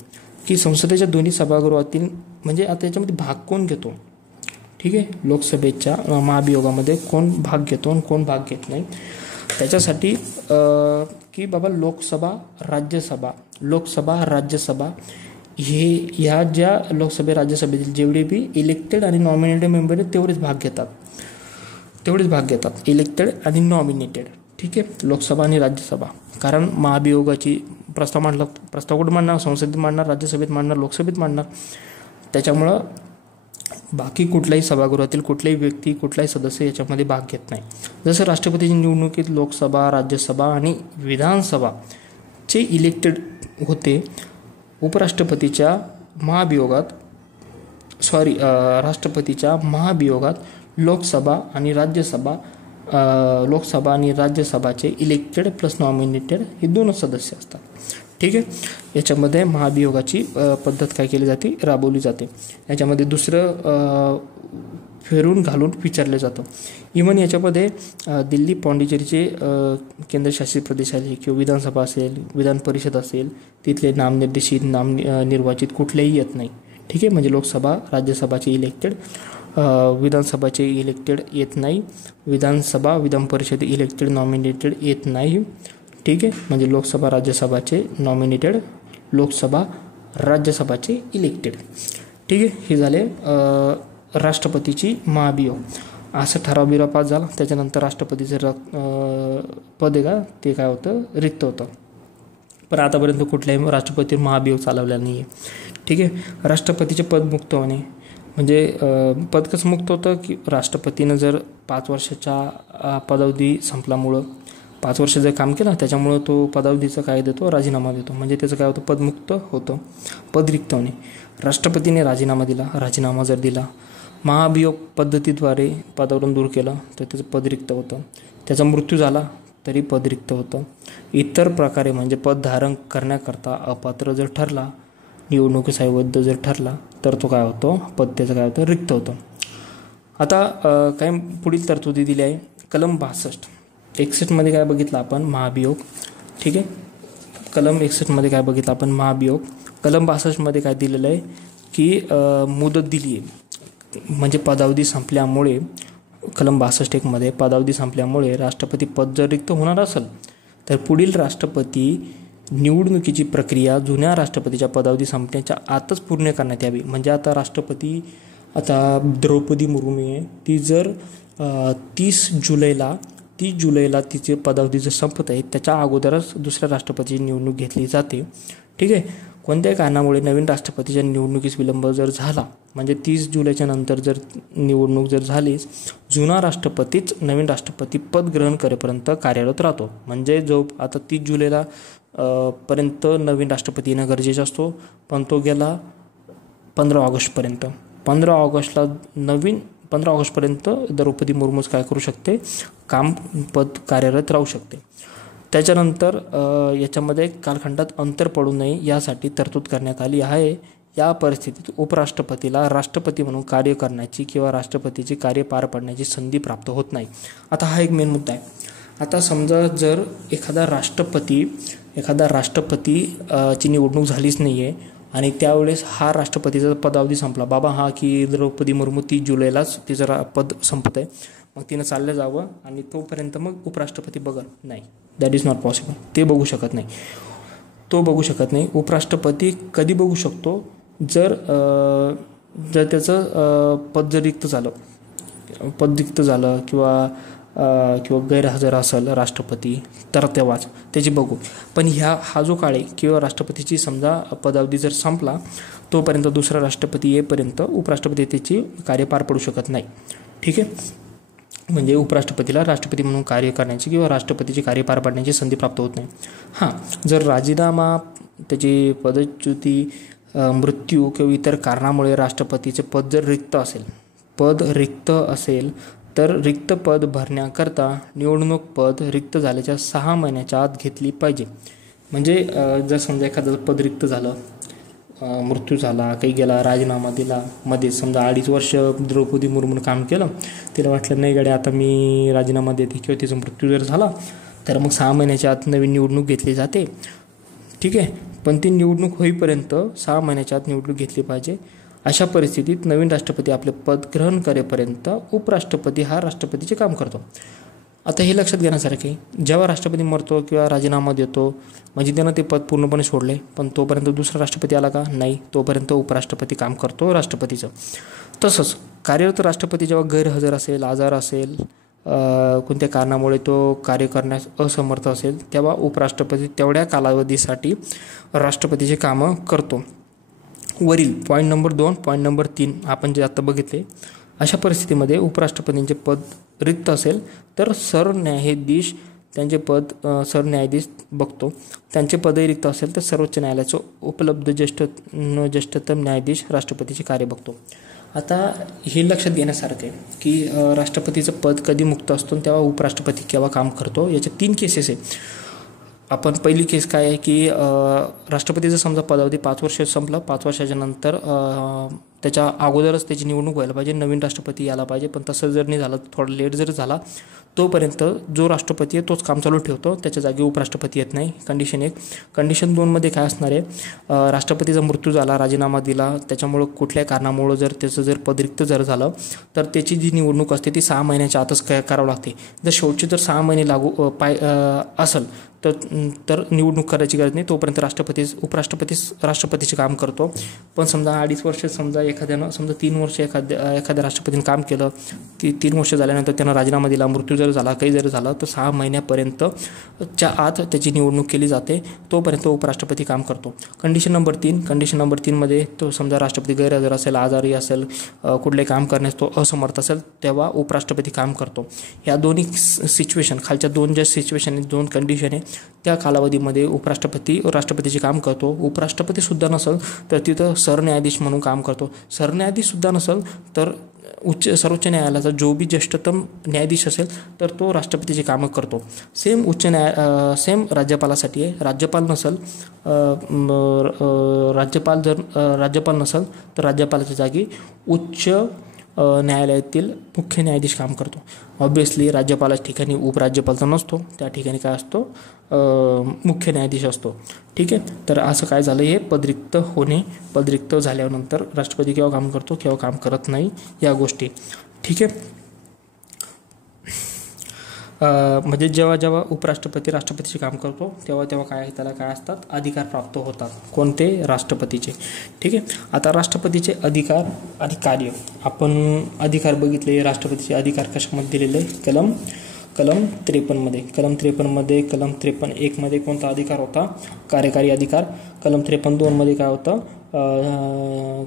की संसदेच्या दोन्ही सभागृहातील म्हणजे आता याच्यामध्ये भाग कोण घेतो. ठीक आहे. लोकसभेच्या महाभियोगामध्ये कोण भाग घेतो आणि कोण भाग घेत नाही. त्याच्यासाठी की बाबा लोकसभा राज्यसभा हे ह्या ज्या राज्यसभेतील जेवढे बी इलेक्टेड आणि नॉमिनेटेड मेंबर आहेत तेवढेच भाग घेतात. इलेक्टेड आणि नॉमिनेटेड. ठीक आहे. लोकसभा आणि राज्यसभा. कारण महाभियोगाची प्रस्ताव कुठं मांडणार, संसदेत मांडणार, राज्यसभेत मांडणार, लोकसभेत मांडणार. त्याच्यामुळं बाकी कुठल्याही सभागृहातील कुठल्याही व्यक्ती कुठलाही सदस्य याच्यामध्ये भाग घेत नाही. जसं राष्ट्रपतीच्या निवडणुकीत लोकसभा, राज्यसभा आणि विधानसभाचे इलेक्टेड होते. राष्ट्रपतीच्या महाभियोगात लोकसभा आणि राज्यसभाचे इलेक्टेड प्लस नॉमिनेटेड हे 2 सदस्य असतात. ठीक आहे. याच्यामध्ये महाभियोगाची पद्धत काय केली जाते, राबवली जाते. याच्यामध्ये दुसरं फेरून घालून विचारलं जातं. इव्हन याच्यामध्ये दिल्ली पॉंडिचेरीचे केंद्रशासित प्रदेश आहे किंवा विधानसभा असेल, विधान परिषद असेल, तिथले नामनिर्देशित निर्वाचित कुठलेही येत नाही. ठीक आहे. म्हणजे लोकसभा राज्यसभाचे इलेक्टेड, विधानसभाचे इलेक्टेड येत नाही, विधान परिषद इलेक्टेड नॉमिनेटेड येत नाही. ठीक आहे. म्हणजे लोकसभा राज्यसभाचे नॉमिनेटेड, लोकसभा राज्यसभाचे इलेक्टेड. ठीक आहे. हे झाले राष्ट्रपतीची महाभियोग. असं ठराव बिराव पास झाला. त्याच्यानंतर राष्ट्रपतीचं पद आहे का ते काय होतं, रिक्त होतं. पण आतापर्यंत कुठल्याही राष्ट्रपती महाभियोग चालवला नाही आहे. ठीक आहे. राष्ट्रपतीचे पद मुक्त होणे म्हणजे पद कसं मुक्त होतं की राष्ट्रपतीनं जर 5 वर्षाच्या पदावधी संपल्यामुळं 5 वर्ष जर काम केलं त्याच्यामुळं तो पदावधीचा काय देतो, राजीनामा देतो. म्हणजे त्याचं काय होतं, पदमुक्त होतं. पद रिक्त होणे. राष्ट्रपतीने राजीनामा जर दिला, महाभियोग पद्धतीद्वारे पदावरून दूर केलं तर त्याचं पद रिक्त होतं. त्याचा मृत्यू झाला तरी पद रिक्त होतं. इतर प्रकारे म्हणजे पद धारण करण्याकरता अपात्र जर ठरला, निवडणुकीसाठी जर ठरला तर तो काय होतो, पद त्याचं काय होतं, रिक्त होतं. आता काय पुढील तरतुदी दिली आहे. कलम 61 मध्ये काय बघितलं आपण, महाभियोग. ठीक आहे. कलम 61 मध्ये काय बघितलं आपण, महाभियोग. कलम 62 मध्ये काय दिलेलं आहे की मुदत दिली आहे. म्हणजे पदावधी संपल्यामुळे कलम 62 मध्ये पदावधी संपल्यामुळे राष्ट्रपती पद जर रिक्त होणार असेल तर पुढील राष्ट्रपती निवडणुकीची प्रक्रिया जुन्या राष्ट्रपतीच्या पदावधी संपण्याच्या आतच पूर्ण करण्यात यावी. म्हणजे आता द्रौपदी मुर्मू आहे, ती जर 30 जुलैला तिचे पदावधी जर संपत आहे त्याच्या अगोदरच दुसऱ्या राष्ट्रपतीची निवडणूक घेतली जाते. ठीक आहे. कोणत्याही कारणामुळे नवीन राष्ट्रपतीच्या निवडणुकीस विलंब जर झाला म्हणजे 30 जुलैच्या नंतर जर निवडणूक जर झालीच, जुना राष्ट्रपतीच नवीन राष्ट्रपती पद ग्रहण करेपर्यंत कार्यरत राहतो. म्हणजे आता 30 जुलैला पर्यंत नवीन राष्ट्रपती येणं गरजेचा असतो, पण तो गेला 15 ऑगस्टपर्यंत. 15 ऑगस्टपर्यंत द्रौपदी मुर्मूच काय करू शकते, पद कार्यरत राहू शकते. त्याच्यानंतर याच्यामध्ये कालखंडात अंतर पडू नये यासाठी तरतूद करण्यात आली आहे. या परिस्थितीत उपराष्ट्रपतीला राष्ट्रपती म्हणून कार्य करण्याची किंवा राष्ट्रपतीचे कार्य पार पाडण्याची संधी प्राप्त होत नाही. आता हा एक मेन मुद्दा आहे. आता समजा जर एखादा राष्ट्रपतीची निवडणूक झालीच नाही आहे आणि त्यावेळेस हा राष्ट्रपतीचा पदावधी संपला. बाबा हा की द्रौपदी मुर्मू 30 जुलैलाच तिचं पद संपत आहे, मग तिनं चाललं जावं आणि तोपर्यंत मग उपराष्ट्रपती बघा, नाही, दॅट इज नॉट पॉसिबल. ते बघू शकत नाही, तो बघू शकत नाही. उपराष्ट्रपती कधी बघू शकतो, जर त्याचं पद जर रिक्त झालं किंवा गैरहजर असेल राष्ट्रपती, तर तेव्हाच त्याची बघू. पण हा जो काळ आहे किंवा राष्ट्रपतीची समजा पदावधी जर संपला, तोपर्यंत दुसरा राष्ट्रपती येईपर्यंत उपराष्ट्रपती त्याची कार्य पार पडू शकत नाही. ठीक आहे, म्हणजे उपराष्ट्रपतीला राष्ट्रपती म्हणून कार्य करण्याची किंवा राष्ट्रपतीची कार्य पार पाडण्याची संधी प्राप्त होत नाही. हां, जर राजीनामा, त्याची पदच्युती, मृत्यू किंवा इतर कारणामुळे राष्ट्रपतीचे पद जर रिक्त असेल तर रिक्त पद भरण्याकरता निवडणूक पद रिक्त झाल्याच्या 6 महिन्याच्या आत घेतली पाहिजे. म्हणजे जर समजा एखादं पद रिक्त झालं, मृत्यू झाला, काही गेला, राजीनामा दिला, मध्ये समजा 2.5 वर्ष द्रौपदी मुर्मून काम केलं, तिला वाटलं नाही गड्या आता मी राजीनामा देते किंवा तिचा मृत्यू जर झाला, तर मग 6 महिन्याच्या आत नवीन निवडणूक घेतली जाते. ठीक आहे, पण ती निवडणूक होईपर्यंत 6 महिन्याच्या आत निवडणूक घेतली पाहिजे. अशा परिस्थितीत नवीन राष्ट्रपती आपले पद ग्रहण करेपर्यंत उपराष्ट्रपती हा राष्ट्रपतीचे काम करतो. आता हे लक्षात घेण्यासारखे, जेव्हा राष्ट्रपती मरतो किंवा राजीनामा देतो म्हणजे त्यानं ते पद पूर्णपणे सोडले, पण तोपर्यंत दुसरा राष्ट्रपती आला का, नाही, तोपर्यंत उपराष्ट्रपती काम करतो राष्ट्रपतीचं. तसंच कार्यरत राष्ट्रपती जेव्हा गैरहजर असेल, आजार असेल, कोणत्या कारणामुळे तो कार्य करण्यास असमर्थ असेल, तेव्हा उपराष्ट्रपती तेवढ्या कालावधीसाठी राष्ट्रपतीचे कामं करतो. वरील पॉईंट नंबर 2, पॉईंट नंबर 3 आपण जे आता बघितले, अशा परिस्थितीमध्ये उपराष्ट्रपतींचे पद रिक्त असेल तर सरन्यायाधीश त्यांचे पद सरन्यायाधीश बघतो. त्यांचे पदही रिक्त असेल तर सर्वोच्च न्यायालयाचं उपलब्ध ज्येष्ठतम न्यायाधीश राष्ट्रपतीचे कार्य बघतो. आता हे लक्षात घेण्यासारखं आहे की राष्ट्रपतीचं पद कधी मुक्त असतो तेव्हा उपराष्ट्रपती केव्हा काम करतो. याच्या 3 केसेस आहे. आपण पहिली केस काय आहे की राष्ट्रपतीचं समजा पदावधी 5 वर्ष संपलं, 5 वर्षाच्या नंतर त्याच्या अगोदरच त्याची निवडणूक व्हायला पाहिजे, नवीन राष्ट्रपती यायला पाहिजे. पण तसं जर नाही झालं, थोडा लेट जर झाला, तोपर्यंत जो राष्ट्रपती आहे तोच काम चालू ठेवतो, त्याच्या जागी उपराष्ट्रपती येत नाही. कंडिशन 1. कंडिशन 2मध्ये काय असणार आहे, राष्ट्रपतीचा मृत्यू झाला, राजीनामा दिला, त्याच्यामुळं कुठल्याही कारणामुळं जर त्याचं जर पद रिक्त जर झालं तर त्याची जी निवडणूक असते ती 6 महिन्याच्या आतच करावं लागते. जर शेवटची जर 6 महिने लागू असेल तर निवडणूक करायची गरज नाही, तोपर्यंत उपराष्ट्रपतीच राष्ट्रपतीचे काम करतो. पण समजा 2.5 वर्ष समजा एखाद्यानं समजा 3 वर्ष एखाद्या राष्ट्रपतीने काम केलं, 3 वर्ष झाल्यानंतर त्यानं राजीनामा दिला, मृत्यू जर झाला, काही जर झालं, तर 6 महिन्यापर्यंतच्या आत त्याची निवडणूक केली जाते, तोपर्यंत उपराष्ट्रपती काम करतो. कंडिशन नंबर 3मध्ये तो समजा राष्ट्रपती गैरहजर असेल, आजारी असेल, कुठले काम करण्यास तो असमर्थ असेल, तेव्हा उपराष्ट्रपती काम करतो. या दोन्ही सिच्युएशन, खालच्या 2 ज्या सिच्युएशन आहेत, 2 कंडिशन आहे, त्या कालावधीमध्ये राष्ट्रपतीचे काम करतो. उपराष्ट्रपती सुद्धा नसेल तर तिथं सरन्यायाधीश म्हणून काम करतो. सरन्यायाधीश सुद्धा नसेल तर सर्वोच्च न्यायालयाचा जो बी ज्येष्ठतम न्यायाधीश असेल तर तो राष्ट्रपतीची कामं करतो. सेम राज्यपालासाठी आहे. राज्यपाल नसेल तर राज्यपालाच्या जागी उच्च न्यायालयातील मुख्य न्यायाधीश काम करतो. ऑब्व्हियसली राज्यपालाच्या ठिकाणी उपराज्यपाल तर नसतो, त्या ठिकाणी काय असतो, मुख्य न्यायाधीश असतो. ठीक आहे, तर असं काय झालं, हे पदरिक्त झाल्यानंतर राष्ट्रपती केव्हा काम करतो, केव्हा काम करत नाही, या गोष्टी. ठीक आहे, म्हणजे जेव्हा उपराष्ट्रपती राष्ट्रपतीचे काम करतो तेव्हा त्याला काय असतात, अधिकार प्राप्त होतात. कोणते, राष्ट्रपतीचे. ठीक आहे, आता राष्ट्रपतीचे अधिकार आणि कार्य, आपण अधिकार बघितले. राष्ट्रपतीचे अधिकार कशामध्ये दिलेले आहे, कलम 53मध्ये. कलम 53(1) कोणता अधिकार होता, कार्यकारी अधिकार. कलम 53(2) काय होतं,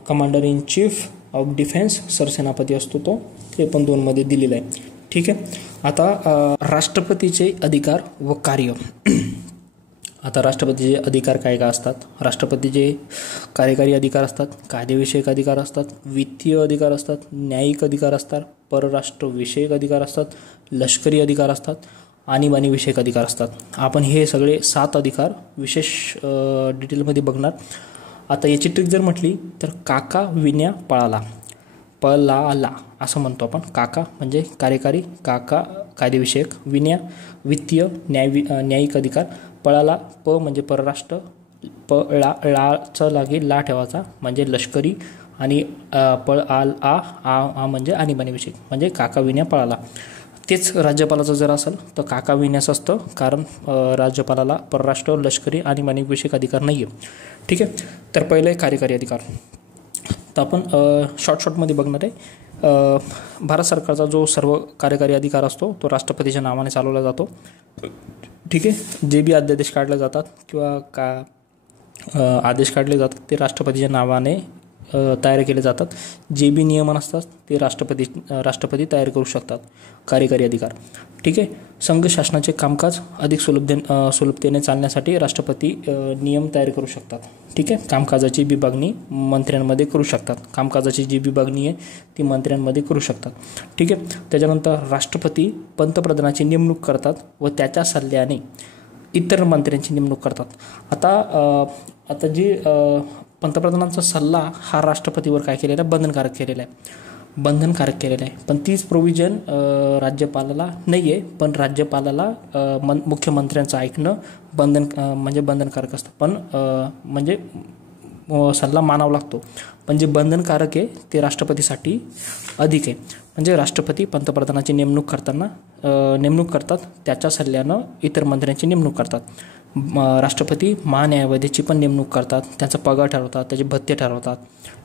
commander in chief of defence, सरसेनापती असतो तो, 53(2) दिलेला आहे. ठीक आहे, आता राष्ट्रपतीचे अधिकार व कार्य. आता राष्ट्रपतीचे अधिकार काय असतात, राष्ट्रपतीचे कार्यकारी अधिकार असतात, कायदेविषयक अधिकार असतात, वित्तीय अधिकार असतात, न्यायिक अधिकार असतात, परराष्ट्रविषयक अधिकार असतात, लष्करी अधिकार असतात, आणीबाणी विषयक अधिकार असतात. आपण हे सगळे 7 अधिकार विशेष डिटेलमध्ये बघणार. आता याची ट्रिक जर म्हटली तर काका विण्या पळाला असं म्हणतो आपण. काका म्हणजे कार्यकारी, काका कायदेविषयक, विण्या वित्तीय न्यायिक अधिकार, पळाला प म्हणजे परराष्ट्र ळाचा लागे ला ठेवायचा म्हणजे लष्करी, आणि पळ आल आ म्हणजे आणीबाणीविषयक म्हणजे काका विण्या पळाला. तेच राज्यपालाचं जर असेल तर काका विण्यास असतं, कारण राज्यपालाला परराष्ट्र, लष्करी, आणीबाणीविषयक अधिकार नाही आहे. ठीक आहे. तर पहिलं आहे कार्यकारी अधिकार. तर आपण शॉर्टमध्ये बघणार आहे. भारत सरकारचा जो सर्व कार्यकारी अधिकार असतो तो राष्ट्रपतीच्या नावाने चालवला जातो. ठीक आहे. जे बी अध्यादेश काढले जातात किंवा आदेश काढले जातात ते राष्ट्रपतीच्या नावाने तयार केले जातात. जे बी नियमन असतात ते राष्ट्रपती तयार करू शकतात. कार्यकारी अधिकार. ठीक आहे. संघ शासनाचे कामकाज अधिक सुलभतेने चालण्यासाठी राष्ट्रपती नियम तयार करू शकतात. ठीक आहे. कामकाजाची विभागणी मंत्र्यांमध्ये करू शकतात. कामकाजाची जी विभागणी आहे ती मंत्र्यांमध्ये करू शकतात. ठीक आहे. त्याच्यानंतर राष्ट्रपती पंतप्रधानाची नेमणूक करतात व त्याच्या सल्ल्याने इतर मंत्र्यांची नेमणूक करतात. आता जी पंतप्रधानांचा सल्ला हा राष्ट्रपतीवर काय केलेला आहे, बंधनकारक केलेला आहे. पण तीच प्रोव्हिजन राज्यपालाला नाही आहे. पण राज्यपालाला मुख्यमंत्र्यांचं ऐकणं बंधनकारक असतं. पण म्हणजे सल्ला मानावा लागतो. पण जे बंधनकारक आहे ते राष्ट्रपतीसाठी अधिक आहे. म्हणजे राष्ट्रपती पंतप्रधानाची नेमणूक करतात, त्याच्या सल्ल्यानं इतर मंत्र्यांची नेमणूक करतात. राष्ट्रपती महान्यायवादीची पण नेमणूक करतात, त्याचा पगार ठरवतात, त्याचे भत्ते ठरवतात.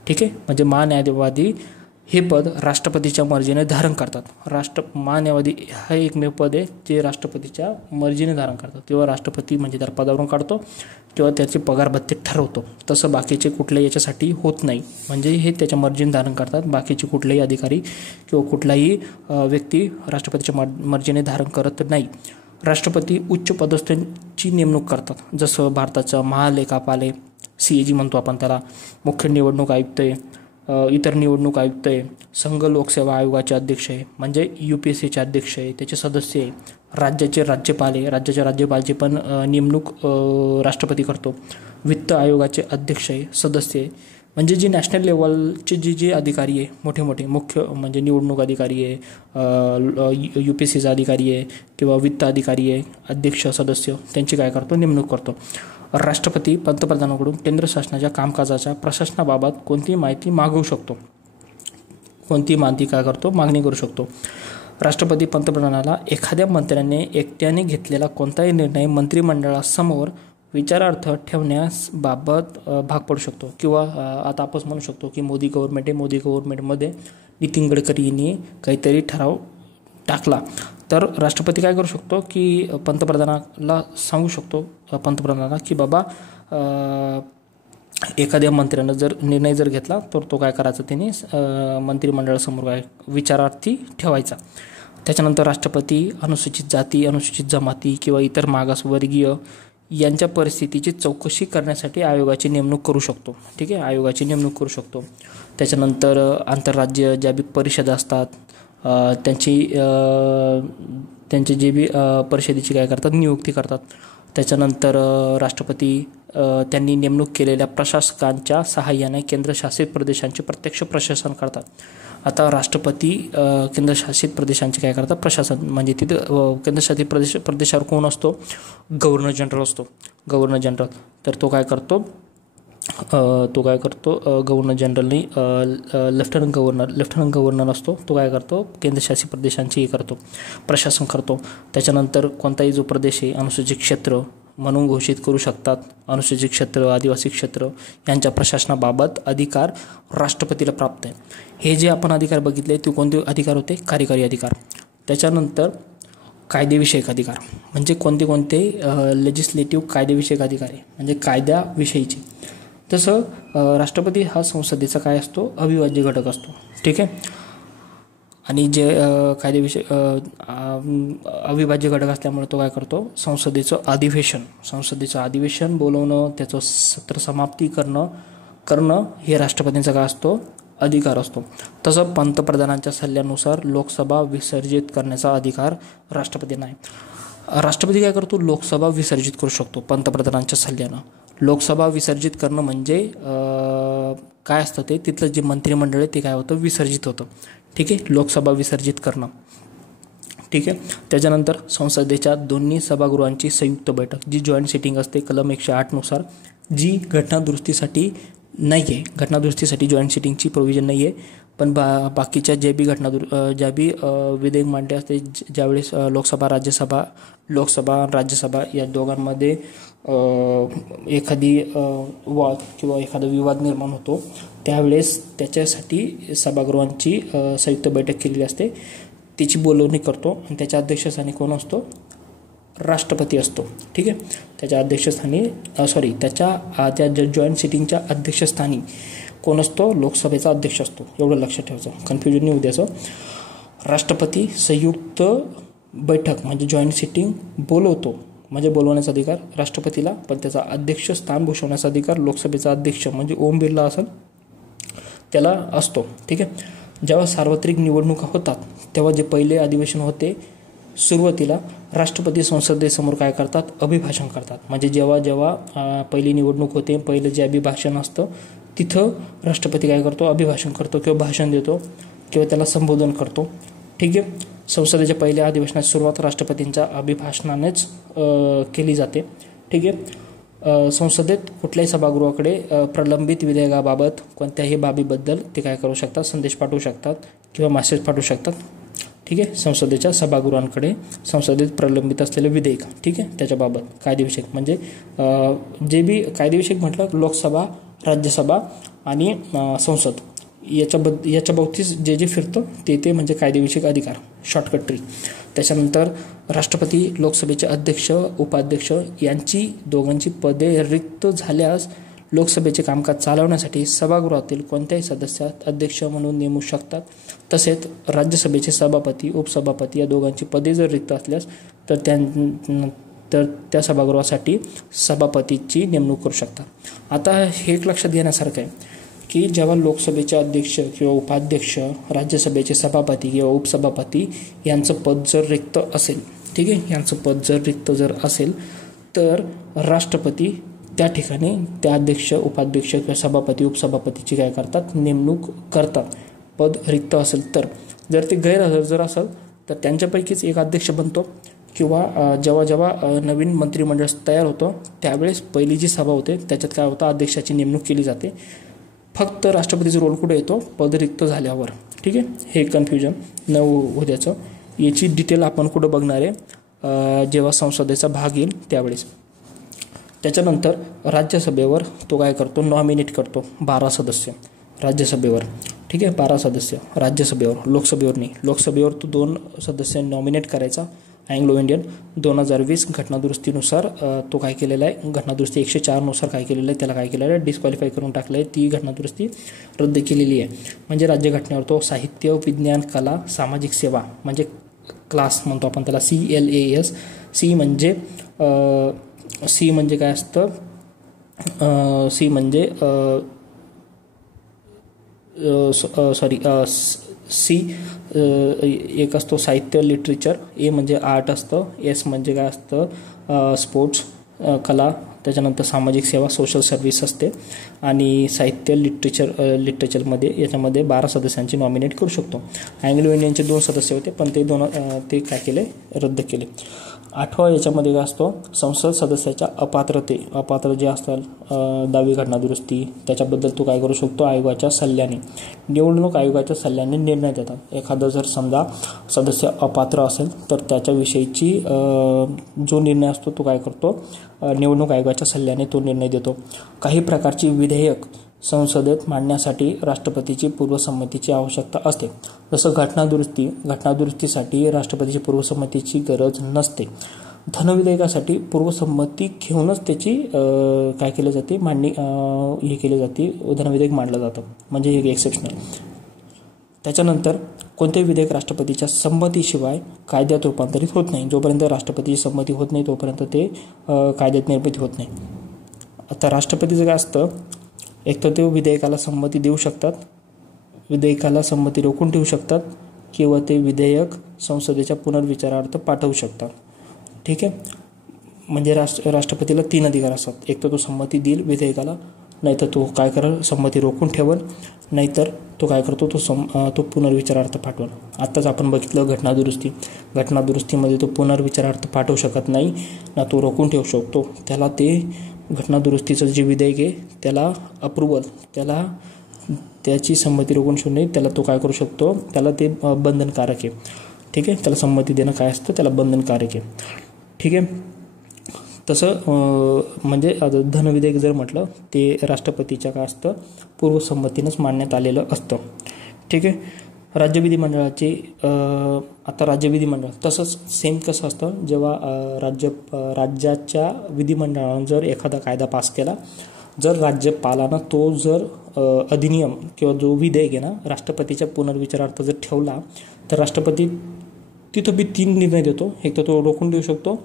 ठीक आहे. म्हणजे महान्यायवादी हे पद राष्ट्रपतीच्या मर्जीने धारण करतात. महान्यायवादी हा एकमेव पद आहे जे राष्ट्रपतीच्या मर्जीने धारण करतात. किंवा राष्ट्रपती म्हणजे त्या पदावरून काढतो किंवा त्याचे पगार भत्ते ठरवतो. तसं बाकीचे कुठल्याही याच्यासाठी होत नाही. म्हणजे हे त्याच्या मर्जीने धारण करतात. बाकीचे कुठलेही अधिकारी किंवा कुठलाही व्यक्ती राष्ट्रपतीच्या मर्जीने धारण करत नाही. राष्ट्रपती उच्च पदस्थांची नेमणूक करतात. जसं भारताचं महालेखापाल CAG म्हणतो आपण त्याला, मुख्य निवडणूक आयुक्त आहे, इतर निवडणूक आयुक्त आहे, संघ लोकसेवा आयोगाचे अध्यक्ष आहे म्हणजे UPSCचे अध्यक्ष आहे, त्याचे सदस्य आहे, राज्याचे राज्यपाल आहे, राज्याच्या राज्यपालची पण नेमणूक राष्ट्रपती करतो, वित्त आयोगाचे अध्यक्ष आहे, सदस्य आहे. म्हणजे जी नॅशनल लेवलचे जे अधिकारी आहे मोठे मुख्य म्हणजे निवडणूक अधिकारी आहे, UPSCचा अधिकारी आहे किंवा वित्त अधिकारी आहे, अध्यक्ष सदस्य, त्यांची काय करतो, नेमणूक करतो. राष्ट्रपती पंतप्रधानाकडून केंद्र शासनाच्या कामकाजाच्या प्रशासनाबाबत कोणतीही माहिती मागवू शकतो. मागणी करू शकतो. राष्ट्रपती पंतप्रधानाला एखाद्या मंत्र्याने एकट्याने घेतलेला कोणताही निर्णय मंत्रिमंडळासमोर विचारार्थ ठेवण्यास बाबत भाग पडू शकतो. किंवा आता आपण म्हणू शकतो की मोदी गव्हर्नमेंटमध्ये नितीन गडकरींनी काहीतरी ठराव टाकला तर राष्ट्रपती काय करू शकतो की पंतप्रधानाला सांगू शकतो की बाबा एखाद्या मंत्र्यानं जर निर्णय घेतला तर तो काय करायचा, त्याने मंत्रिमंडळासमोर काय विचारार्थी ठेवायचा. त्याच्यानंतर राष्ट्रपती अनुसूचित जाती, अनुसूचित जमाती किंवा इतर मागासवर्गीय यांच्या परिस्थितीची चौकशी करण्यासाठी आयोगाची नेमणूक करू शकतो. ठीक आहे. आयोगाची नेमणूक करू शकतो. त्याच्यानंतर आंतरराज्य ज्या बी परिषदा असतात त्यांची जे बी परिषदेची काय करतात, नियुक्ती करतात. त्याच्यानंतर राष्ट्रपती त्यांनी नेमणूक केलेल्या प्रशासकांच्या सहाय्याने केंद्रशासित प्रदेशांचे प्रत्यक्ष प्रशासन करतात. आता राष्ट्रपती केंद्रशासित प्रदेशांचे काय करतात, प्रशासन म्हणजे तिथं केंद्रशासित प्रदेशावर कोण असतो, गव्हर्नर जनरल. तर तो काय करतो गव्हर्नर जनरलनी लेफ्टनंट गव्हर्नर असतो, तो काय करतो, केंद्रशासित प्रदेशांची प्रशासन करतो. त्याच्यानंतर कोणताही जो प्रदेश आहे अनुसूचित क्षेत्र म्हणून घोषित करू शकतात. अनुसूचित क्षेत्र, आदिवासी क्षेत्र यांच्या प्रशासनाबाबत अधिकार राष्ट्रपतीला प्राप्त आहे. हे जे आपण अधिकार बघितले ते कोणते अधिकार होते, कार्यकारी अधिकार. त्याच्यानंतर कायदेविषयक अधिकार म्हणजे कोणते लेजिस्लेटिव्ह कायदेविषयक अधिकार आहे म्हणजे कायद्याविषयीचे. तसं राष्ट्रपती हा संसदेचा काय असतो, अविभाज्य घटक असतो. ठीक आहे. आणि जे कायदेविषय अविभाज्य घटक असल्यामुळे तो काय करतो, संसदेचं अधिवेशन बोलवणं, त्याचं सत्र समाप्ती करणं हे राष्ट्रपतींचा काय असतो, अधिकार असतो. तसं पंतप्रधानांच्या सल्ल्यानुसार लोकसभा विसर्जित करण्याचा अधिकार राष्ट्रपतींना आहे. राष्ट्रपती काय करतो, लोकसभा विसर्जित करू शकतो पंतप्रधानांच्या सल्ल्यानं. लोकसभा विसर्जित करणं म्हणजे काय असतं ते, तिथलं जे मंत्रिमंडळ आहे ते काय होतं, विसर्जित होतं. ठीक आहे. लोकसभा विसर्जित करणं. ठीक आहे. त्याच्यानंतर संसदेच्या दोन्ही सभागृहांची संयुक्त बैठक जी जॉईंट सिटिंग असते कलम 108 नुसार जी घटनादुरुस्तीसाठी नाही आहे, घटनादुरुस्तीसाठी जॉईंट सिटिंगची प्रोव्हिजन नाही आहे. पण बाकीच्या जे बी ज्या बी विधेयक मांडले असते, ज्यावेळेस लोकसभा राज्यसभा या दोघांमध्ये एखादी वाद किंवा एखादा विवाद निर्माण होतो, त्यावेळेस त्याच्यासाठी सभागृहांची संयुक्त बैठक केलेली असते. त्याची बोलवणी करतो आणि त्याच्या अध्यक्षस्थानी कोण असतो? राष्ट्रपती असतो. ठीक आहे. त्याच्या अध्यक्षस्थानी त्या जॉईंट सिटिंगच्या अध्यक्षस्थानी कोण असतो? लोकसभेचा अध्यक्ष असतो. एवढं लक्षात ठेवायचं, कन्फ्युजन नाही होऊ द्यायचं. राष्ट्रपती संयुक्त बैठक म्हणजे जॉईंट सिटिंग बोलवतो, म्हणजे बोलवण्याचा अधिकार राष्ट्रपतीला, पण त्याचा अध्यक्ष स्थान भूषवण्याचा अधिकार लोकसभेचा अध्यक्ष म्हणजे ओम बिर्ला असेल त्याला असतो. ठीक आहे. जेव्हा सार्वत्रिक निवडणुका होतात तेव्हा जे पहिले अधिवेशन होते, सुरुवातीला राष्ट्रपती संसदेसमोर काय करतात? अभिभाषण करतात. म्हणजे जेव्हा पहिली निवडणूक होते, पहिलं जे अभिभाषण असतं तिथं राष्ट्रपती काय करतो? अभिभाषण करतो किंवा भाषण देतो किंवा त्याला संबोधन करतो. ठीक आहे. संसदेच्या पहिल्या अधिवेशनाची सुरुवात राष्ट्रपतींच्या अभिभाषणानेच केली जाते. ठीक आहे. संसदेत कुठल्याही सभागृहाकडे प्रलंबित विधेयकाबाबत कोणत्याही बाबीबद्दल ते काय करू शकतात? संदेश पाठवू शकतात किंवा मेसेज पाठवू शकतात. ठीक आहे. संसदेच्या सभागृहांकडे संसदेत प्रलंबित असलेले विधेयक, ठीक आहे, त्याच्याबाबत कायदेविषयक म्हणजे जे बी कायदेविषयक म्हटलं, लोकसभा, राज्यसभा आणि संसद याच्या भोवतीच जे फिरतं ते म्हणजे कायदेविषयक अधिकार, शॉर्टकट ट्री. त्याच्यानंतर राष्ट्रपती, लोकसभेचे अध्यक्ष, उपाध्यक्ष यांची दोघांची पदे रिक्त झाल्यास लोकसभेचे कामकाज चालवण्यासाठी सभागृहातील कोणत्याही सदस्यात अध्यक्ष म्हणून नेमू शकतात. तसेच राज्यसभेचे सभापती, उपसभापती या दोघांची पदे जर रिक्त असल्यास तर त्या सभागृहासाठी सभापतीची नेमणूक करू शकतात. आता हे एक लक्षात घेण्यासारखं आहे की जेव्हा लोकसभेचे अध्यक्ष किंवा उपाध्यक्ष, राज्यसभेचे सभापती किंवा उपसभापती यांचं पद जर रिक्त असेल, ठीक आहे, यांचं पद जर रिक्त असेल तर राष्ट्रपती त्या ठिकाणी त्या अध्यक्ष, उपाध्यक्ष किंवा सभापती, उपसभापतीची काय करतात? नेमणूक करतात. पद रिक्त असेल तर. जर ते गैरहजर असेल तर त्यांच्यापैकीच एक अध्यक्ष बनतो किंवा जेव्हा नवीन मंत्रिमंडळ तयार होतं त्यावेळेस पहिली जी सभा होते त्याच्यात काय होतं? अध्यक्षाची नेमणूक केली जाते. फक्त राष्ट्रपतीचा रोल कुठे येतो? पद रिक्त झाल्यावर. ठीक आहे. हे कन्फ्युजन न होऊ द्यायचं. याची डिटेल आपण कुठं बघणार आहे? जेव्हा संसदेचा भाग येईल त्यावेळेस. त्याच्यानंतर राज्यसभेवर तो काय करतो? नॉमिनेट करतो 12 सदस्य राज्यसभेवर. ठीक आहे. 12 सदस्य राज्यसभेवर, लोकसभेवर नाही. लोकसभेवर तो 2 सदस्य नॉमिनेट करायचा. अँग्लो इंडियन 2020 घटनादुरुस्तीनुसार तो काय केलेला आहे? घटनादुरुस्ती 104 नुसार काय केलेलं आहे? त्याला काय केलेलं आहे? डिस्क्वालिफाय करून टाकलं आहे. ती घटनादुरुस्ती रद्द केलेली आहे. म्हणजे राज्यघटनेवर तो साहित्य, विज्ञान, कला, सामाजिक सेवा म्हणजे क्लास म्हणतो आपण त्याला, CLAS. सी म्हणजे काय असतं? सी म्हणजे सी एक असतो साहित्य, लिटरेचर. ए म्हणजे आर्ट असतं. एस म्हणजे काय असतं? स्पोर्ट्स, कला. त्याच्यानंतर सामाजिक सेवा, सोशल सर्व्हिस असते. आणि साहित्य, लिटरेचरमध्ये याच्यामध्ये 12 सदस्यांची नॉमिनेट करू शकतो. अँग्लो इंडियनचे 2 सदस्य होते पण ते काय केले? रद्द केले. 8वा याच्यामध्ये काय असतो? संसद सदस्याच्या अपात्र जे असतात 10वी घटनादुरुस्ती त्याच्याबद्दल तो काय करू शकतो? आयोगाच्या सल्ल्याने, निवडणूक आयोगाच्या सल्ल्याने निर्णय देतात. एखादा जर समजा सदस्य अपात्र असेल तर त्याच्याविषयीची जो निर्णय असतो तो काय करतो? निवडणूक आयोगाच्या सल्ल्याने तो निर्णय देतो. काही प्रकारची विधेयक संसदेत मांडण्यासाठी राष्ट्रपतीची पूर्वसंमतीची आवश्यकता असते. जसं घटनादुरुस्तीसाठी राष्ट्रपतीची पूर्वसंमतीची गरज नसते. धनविधेयकासाठी पूर्वसंमती घेऊनच त्याची काय केली जाते? हे केली जाते, धनविधेयक मांडलं जातं. म्हणजे हे एक्सेप्शनल. त्याच्यानंतर कोणतेही विधेयक राष्ट्रपतीच्या संमतीशिवाय कायद्यात रूपांतरित होत नाही. जोपर्यंत राष्ट्रपतीची संमती होत नाही तोपर्यंत ते कायद्यात निर्मित होत नाही. आता राष्ट्रपतीचं काय असतं? एक तर ते विधेयकाला संमती देऊ शकतात, विधेयकाला संमती रोखून ठेवू शकतात किंवा ते विधेयक संसदेच्या पुनर्विचारार्थ पाठवू शकतात. ठीक आहे. म्हणजे राष्ट्रपतीला 3 अधिकार असतात. एक तर तो संमती देईल विधेयकाला, नाहीतर तो काय करेल? संमती रोखून ठेवल, नाहीतर तो काय करतो? तो पुनर्विचारार्थ पाठवल. आत्ताच आपण बघितलं घटनादुरुस्तीमध्ये तो पुनर्विचारार्थ पाठवू शकत नाही ना, तो रोखून ठेवू शकतो. त्याला ते घटना दुरुस्तीचं जे विधेयक आहे त्याला अप्रुव्हल, त्याला त्याची संमती रोखून शोधणे, त्याला तो काय करू शकतो, त्याला ते बंधनकारक आहे. ठीक आहे, त्याला संमती देणं काय असतं, त्याला बंधनकारक आहे. ठीक आहे, तसं म्हणजे धनविधेयक जर म्हटलं ते राष्ट्रपतीच्या काय असतं, पूर्वसंमतीनंच मांडण्यात आलेलं असतं. ठीक आहे, राज्य विधिमंडळाचे आता राज्य विधिमंडळ तसंच सेम कसं असतं, जेव्हा राज्याच्या विधिमंडळानं जर एखादा कायदा पास केला, जर राज्यपालानं तो जर अधिनियम किंवा जो विधेयक आहे ना राष्ट्रपतीच्या पुनर्विचारार्थ जर ठेवला, तर राष्ट्रपती तिथं बी 3 निर्णय देतो. एक तर तो रोखून देऊ शकतो,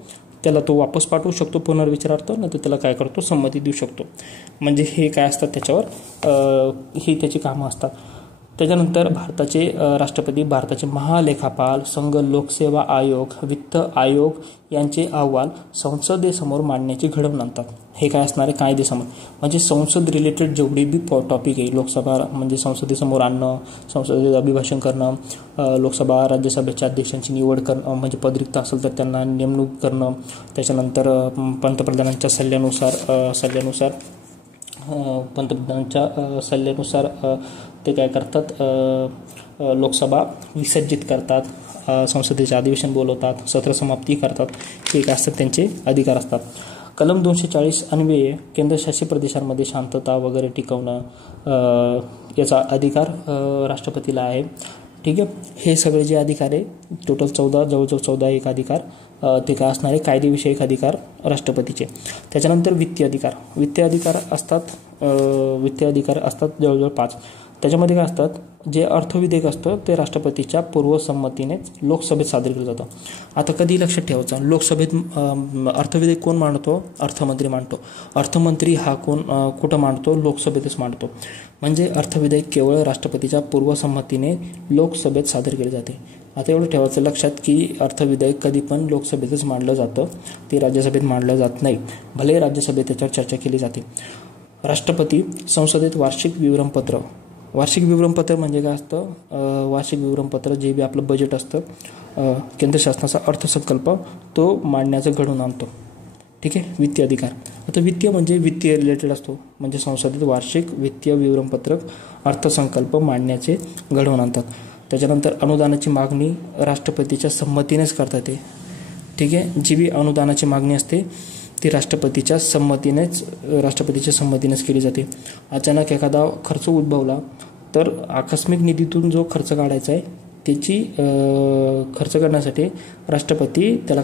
त्याला तो वापस पाठवू शकतो पुनर्विचारार्थ, नाही तर त्याला काय करतो, संमती देऊ शकतो. म्हणजे हे काय असतात त्याच्यावर ही त्याची कामं असतात. त्याच्यानंतर भारताचे राष्ट्रपती भारताचे महालेखापाल, संघ लोकसेवा आयोग, वित्त आयोग यांचे अहवाल संसदेसमोर मांडण्याची घडवून आणतात. हे काय असणार आहे, कायदेसमोर म्हणजे संसद रिलेटेड जेवढे बी टॉपिक आहे, लोकसभा म्हणजे संसदेसमोर आणणं, संसदेत अभिभाषण करणं, लोकसभा राज्यसभेच्या अध्यक्षांची निवड करणं, म्हणजे पदरिक्त असेल तर त्यांना नेमणूक करणं, त्याच्यानंतर पंतप्रधानांच्या सल्ल्यानुसार पंतप्रधानांच्या सल्ल्यानुसार ते काय करतात, लोकसभा विसर्जित करतात, संसदेचे अधिवेशन बोलवतात, सत्र समाप्ती करतात. हे काय असतात त्यांचे अधिकार असतात. कलम 240 अन्वये केंद्रशासित प्रदेशांमध्ये शांतता वगैरे टिकवणं याचा अधिकार राष्ट्रपतीला आहे. ठीक आहे, हे सगळे जे अधिकार आहे टोटल 14 जवळजवळ 14 एक अधिकार ते काय असणारे कायदेविषयक अधिकार राष्ट्रपतीचे. त्याच्यानंतर वित्तीय अधिकार असतात जवळजवळ 5. त्याच्यामध्ये काय असतात, जे अर्थविधेयक असतं ते राष्ट्रपतीच्या पूर्वसंमतीनेच लोकसभेत सादर केलं जातं. आता कधी लक्षात ठेवायचं, लोकसभेत अर्थविधेयक कोण मांडतो, अर्थमंत्री मांडतो. अर्थमंत्री हा कुठं मांडतो, लोकसभेतच मांडतो. म्हणजे अर्थविधेयक केवळ राष्ट्रपतीच्या पूर्वसंमतीने लोकसभेत सादर केले जाते. आता एवढं ठेवायचं लक्षात की अर्थविधेयक कधी पण लोकसभेतच मांडलं जातं, ते राज्यसभेत मांडलं जात नाही, भले राज्यसभेत त्याच्यावर चर्चा केली जाते. राष्ट्रपती संसदेत वार्षिक विवरणपत्र म्हणजे काय असतं, वार्षिक विवरणपत्र जे बी आपलं बजेट असतं, केंद्र शासनाचा अर्थसंकल्प तो मांडण्याचं घडवून आणतो. ठीक आहे, वित्तीय अधिकार. आता वित्तीय म्हणजे वित्तीय रिलेटेड असतो, म्हणजे संसदेत वार्षिक वित्तीय विवरणपत्रक अर्थसंकल्प मांडण्याचे घडवून आणतात. त्याच्यानंतर अनुदानाची मागणी राष्ट्रपतीच्या संमतीनेच करता येते. ठीक आहे, जी बी अनुदानाची मागणी असते ती राष्ट्रपतीच्या संमतीनेच केली जाते. अचानक एखादा खर्च उद्भवला तर आकस्मिक निधीतून जो खर्च काढायचा आहे त्याची खर्च करण्यासाठी राष्ट्रपती त्याला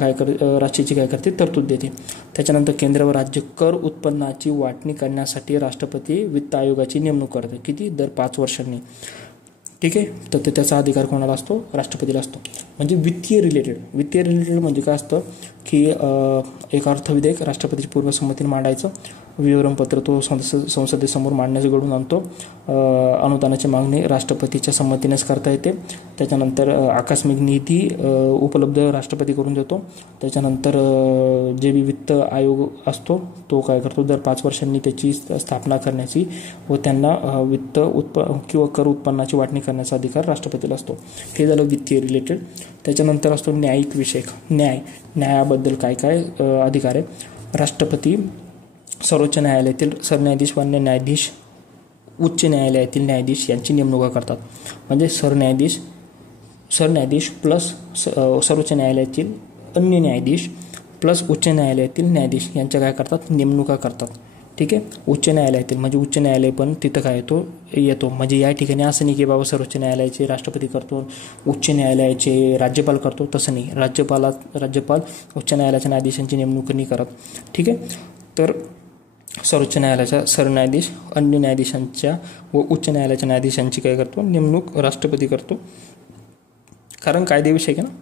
राशीची काय करते, तरतूद देते. त्याच्यानंतर केंद्र व राज्य कर उत्पन्नाची वाटणी करण्यासाठी राष्ट्रपती वित्त आयोगाची नेमणूक करते. किती, दर 5 वर्षांनी. ठीक आहे, तर त्याचा अधिकार कोणाला असतो, राष्ट्रपतीला असतो. म्हणजे वित्तीय रिलेटेड म्हणजे काय असतं की एक अर्थविधेयक राष्ट्रपतीची पूर्वसंमतीने मांडायचं, विवरणपत्र तो संसदेसमोर मांडण्याचं घडवून आणतो. अनुदानाची मागणी राष्ट्रपतीच्या संमतीनेच करता येते. त्याच्यानंतर आकस्मिक निधी उपलब्ध राष्ट्रपती करून देतो. त्याच्यानंतर जे बी वित्त आयोग असतो तो काय करतो, दर 5 वर्षांनी त्याची स्थापना करण्याची व त्यांना वित्त किंवा कर उत्पन्नाची वाटणी करण्याचा अधिकार राष्ट्रपतीला असतो. हे झालं वित्तीय रिलेटेड. त्याच्यानंतर असतो न्यायिक विषयक. न्यायाबद्दल काय अधिकार आहे. राष्ट्रपती सर्वोच्च न्यायालयातील सरन्यायाधीश, मान्य न्यायाधीश, उच्च न्यायालयातील न्यायाधीश यांची नेमणुका करतात. म्हणजे सरन्यायाधीश प्लस सर्वोच्च न्यायालयातील अन्य न्यायाधीश प्लस उच्च न्यायालयातील न्यायाधीश यांच्या काय करतात, नेमणुका करतात. ठीक आहे, उच्च न्यायालयातील म्हणजे उच्च न्यायालय पण तिथं काय येतो. म्हणजे या ठिकाणी असं नाही की बाबा सर्वोच्च न्यायालयाचे राष्ट्रपती करतो, उच्च न्यायालयाचे राज्यपाल करतो, तसं नाही. राज्यपाल उच्च न्यायालयाच्या न्यायाधीशांची नेमणूक नाही करत. ठीक आहे, तर सर्वोच्च न्यायालयाच्या सरन्यायाधीश, अन्य न्यायाधीशांच्या व उच्च न्यायालयाच्या न्यायाधीशांची काय करतो, नेमणूक राष्ट्रपती करतो. कारण कायदेविषयक आहे ना,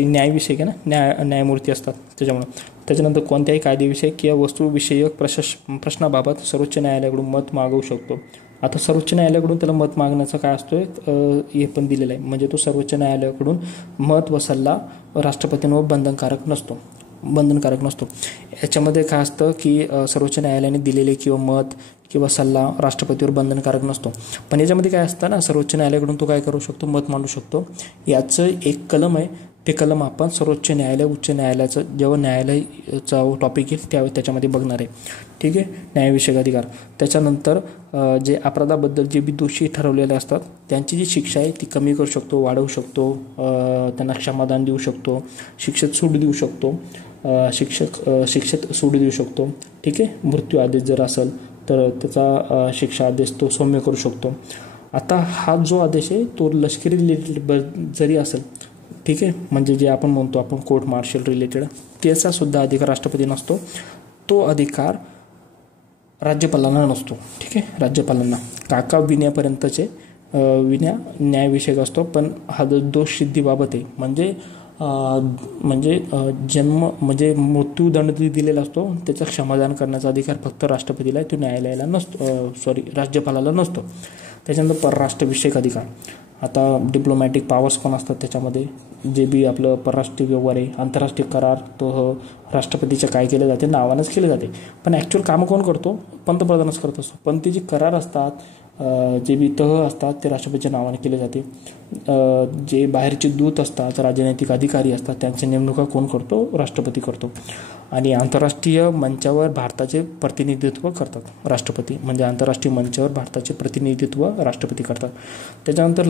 न्यायविषयक आहे ना, न्यायमूर्ती असतात त्याच्यामुळं. त्याच्यानंतर कोणत्याही कायदेविषयक किंवा वस्तूविषयक प्रश्नाबाबत सर्वोच्च न्यायालयाकडून मत मागवू शकतो. आता सर्वोच्च न्यायालयाकडून त्याला मत मागण्याचं काय असतोय, हे पण दिलेलं आहे. म्हणजे तो सर्वोच्च न्यायालयाकडून मत व सल्ला राष्ट्रपतींवर बंधनकारक नसतो. याच्यामध्ये काय असतं की सर्वोच्च न्यायालयाने दिलेले किंवा मत किंवा सल्ला राष्ट्रपतीवर बंधनकारक नसतो. पण याच्यामध्ये काय असतं ना, सर्वोच्च न्यायालयाकडून तो काय करू शकतो, मत मांडू शकतो. याचं एक कलम आहे ते कलम आपण सर्वोच्च न्यायालय उच्च न्यायालयाचं जेव्हा न्यायालयाचा टॉपिक येईल त्यावेळी त्याच्यामध्ये बघणार आहे. ठीक आहे, न्यायविषयक अधिकार. त्याच्यानंतर जे अपराधाबद्दल जे बी दोषी ठरवलेले असतात त्यांची जी शिक्षा आहे ती कमी करू शकतो, वाढवू शकतो, त्यांना क्षमादान देऊ शकतो, शिक्षेत सूट देऊ शकतो, शिक्षेत सूट देऊ शकतो. ठीक आहे, मृत्यू आदेश जर असेल तर त्याचा शिक्षा आदेश तो सौम्य करू शकतो. आता हा जो आदेश आहे तो लष्करी रिलेटेड जरी असेल, ठीक आहे, म्हणजे जे आपण म्हणतो आपण कोर्ट मार्शल रिलेटेड, त्याचा सुद्धा अधिकार राष्ट्रपती नसतो. तो अधिकार राज्यपालांना नसतो. ठीक आहे, राज्यपालांना काका विण्यापर्यंतचे विण्या न्यायविषयक असतो. पण हा दोष सिद्धीबाबत आहे, म्हणजे जन्म म्हणजे मृत्यूदंड दिलेला असतो त्याचा क्षमादान करण्याचा अधिकार फक्त राष्ट्रपतीला, तो न्यायालयाला नसतो, राज्यपालाला नसतो. त्याच्यानंतर परराष्ट्रविषयक अधिकार. आता डिप्लोमॅटिक पॉवर्स पण असतात त्याच्यामध्ये, जे बी आपलं परराष्ट्रीय व्यवहार आहे, आंतरराष्ट्रीय करार, तो राष्ट्रपतीच्या काय केले जाते, नावानंच केले जाते. पण ॲक्च्युअल कामं कोण करतो, पंतप्रधानच करत असतो. पण ते जे करार असतात, जे बी तह असतात ते राष्ट्रपतीच्या नावाने केले जाते. जे बाहेरचे दूत असतात, राजनैतिक अधिकारी असतात, त्यांच्या नेमणुका कोण करतो, राष्ट्रपती करतो. आणि आंतरराष्ट्रीय मंचावर भारताचे प्रतिनिधित्व करतात राष्ट्रपती, म्हणजे आंतरराष्ट्रीय मंचावर भारताचे प्रतिनिधित्व राष्ट्रपती करतात. त्याच्यानंतर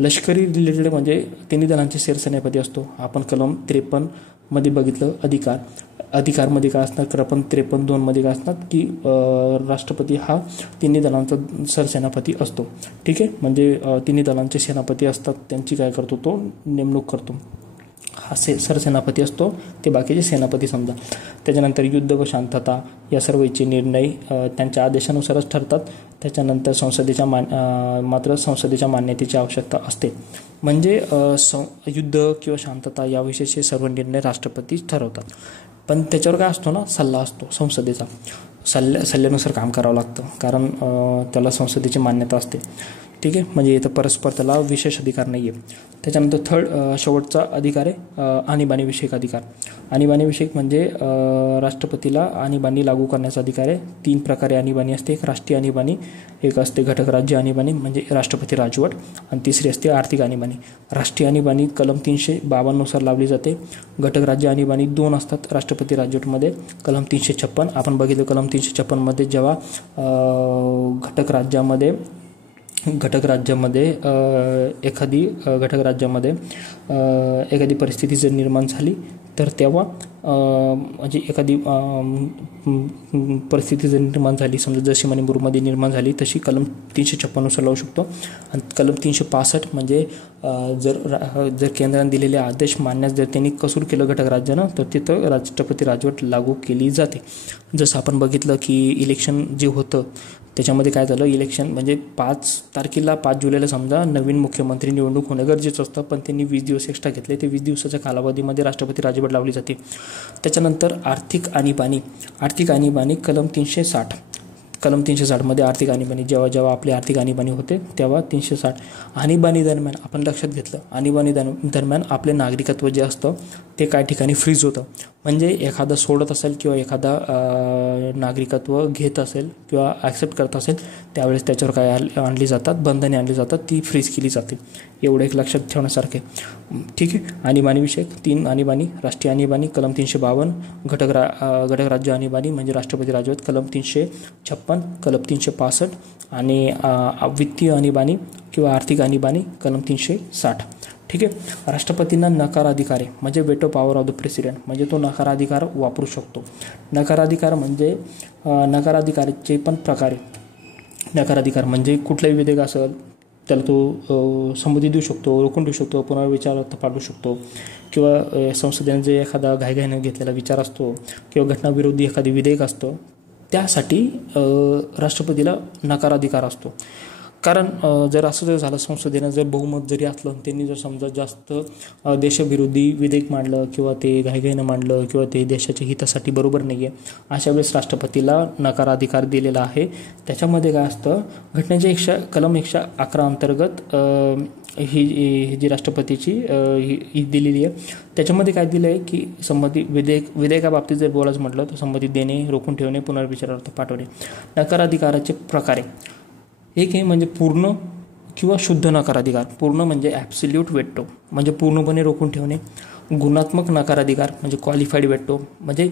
लष्करी रिलेटेड म्हणजे तिन्ही दलांचे सरसेनापती असतो. आपण कलम 53 मध्ये बघितलं अधिकारमध्ये काय असणार, कलम 53(2) मध्ये काय असणार की राष्ट्रपती हा तिन्ही दलांचा सरसेनापती असतो. ठीक आहे, म्हणजे तिन्ही दलांचे सेनापती असतात, त्यांची काय करतो, तो नेमणूक करतो. हा सरसेनापती असतो, ते बाकीचे सेनापती समजा. त्याच्यानंतर युद्ध व शांतता या सर्वचे निर्णय त्यांच्या आदेशानुसारच ठरतात. त्याच्यानंतर संसदेच्या मान्यतेची आवश्यकता असते. म्हणजे युद्ध किंवा शांतता याविषयीचे सर्व निर्णय राष्ट्रपतीच ठरवतात. पण त्याच्यावर काय असतो ना, सल्ला असतो संसदेचा. सल्ल्यानुसार काम करावं लागतं, कारण त्याला संसदेची मान्यता असते. ठीक आहे, म्हणजे इथं परस्पर त्याला विशेष अधिकार नाही आहे. त्याच्यानंतर शेवटचा अधिकार आहे आणीबाणीविषयक अधिकार. आणीबाणीविषयक म्हणजे राष्ट्रपतीला आणीबाणी लागू करण्याचा अधिकार आहे. 3 प्रकारे आणीबाणी असते. एक राष्ट्रीय आणीबाणी, एक असते घटक राज्य आणीबाणी म्हणजे राष्ट्रपती राजवट, आणि तिसरी असते आर्थिक आणीबाणी. राष्ट्रीय आणीबाणी कलम 352 नुसार लावली जाते. घटक राज्य आणीबाणी 2 असतात राष्ट्रपती राजवटमध्ये, कलम 356. आपण बघितलं कलम 356 मध्ये जेव्हा घटक राज्यामध्ये एखादी परिस्थिती जर निर्माण झाली तर तेव्हा म्हणजे एखादी परिस्थिती जर निर्माण झाली, समजा जशी मणिपूरमध्ये निर्माण झाली तशी कलम 356 नुसार लावू शकतो. आणि कलम 365 म्हणजे जर केंद्राने दिलेले आदेश मानण्यास जर त्यांनी कसूर केलं घटक राज्यानं, तर तिथं राष्ट्रपती राजवट लागू केली जाते. जसं आपण बघितलं की इलेक्शन जे होतं त्याच्यामध्ये काय झालं, इलेक्शन म्हणजे 5 जुलैला समजा नवीन मुख्यमंत्री निवडणूक होणं गरजेचं असतं, पण त्यांनी 20 दिवस एक्स्ट्रा घेतले. ते 20 दिवसाच्या कालावधीमध्ये राष्ट्रपती राजवट लावली जाते. त्याच्यानंतर आर्थिक आणीबाणी कलम 360 मध्ये आर्थिक आणीबाणी जेव्हा आपली आर्थिक आणीबाणी होते तेव्हा 360 आणीबाणी दरम्यान आपण लक्षात घेतलं, आणीबाणी दरम्यान आपले नागरिकत्व जे असतं ते काही ठिकाणी फ्रीज होतं. म्हणजे एखादा सोडत असेल किंवा एखादा नागरिकत्व घेत असेल किंवा ॲक्सेप्ट करत असेल त्यावेळेस त्याच्यावर काय आणली जातात, बंधने आणली जातात, ती फ्रीज केली जाते. एवढं एक लक्षात ठेवण्यासारखे. ठीक आहे, आणीबाणीविषयक 3 आणीबाणी, राष्ट्रीय आणीबाणी कलम 352, घटक राज्य आणीबाणी म्हणजे राष्ट्रपती राजवट कलम 356, कलम 365 आणि वित्तीय आणीबाणी किंवा आर्थिक आणीबाणी कलम 360. ठीक आहे, राष्ट्रपतींना नकार अधिकार आहे म्हणजे veto power of the president, म्हणजे तो नकार अधिकार वापरू शकतो. नकार अधिकाराचे पण प्रकार आहे. नकार अधिकार म्हणजे कुठलाही विधेयक असेल त्याला तो संमती देऊ शकतो, रोखून देऊ शकतो, पुनर्विचारार्थ पाठवू शकतो, किंवा संसदेने जे एखादा घाईघाईनं घेतलेला विचार असतो किंवा घटनाविरोधी एखादी विधेयक असतं त्यासाठी राष्ट्रपतीला नकार अधिकार असतो. कारण जर असं जर झालं, संसदेनं जर बहुमत जरी असलं, त्यांनी जर समजा जास्त देशविरोधी विधेयक मांडलं किंवा ते घाईघाईनं मांडलं किंवा ते देशाच्या हितासाठी बरोबर नाही आहे, अशा वेळेस राष्ट्रपतीला नकार अधिकार दिलेला आहे. त्याच्यामध्ये काय असतं, घटनेच्या कलम 111 अंतर्गत ही जी राष्ट्रपतीची ही दिलेली आहे. त्याच्यामध्ये काय दिलं आहे की संमती विधेयकाबाबतीत जर बोलायचं म्हटलं तर संमती देणे, रोखून ठेवणे, पुनर्विचारार्थ पाठवणे. नकार अधिकाराचे प्रकार आहे. एक आहे म्हणजे पूर्ण किंवा शुद्ध नकाराधिकार. पूर्ण म्हणजे ॲब्सोल्यूट वेटो म्हणजे पूर्णपणे रोखून ठेवणे. गुणात्मक नकाराधिकार म्हणजे क्वालिफाईड वेटो म्हणजे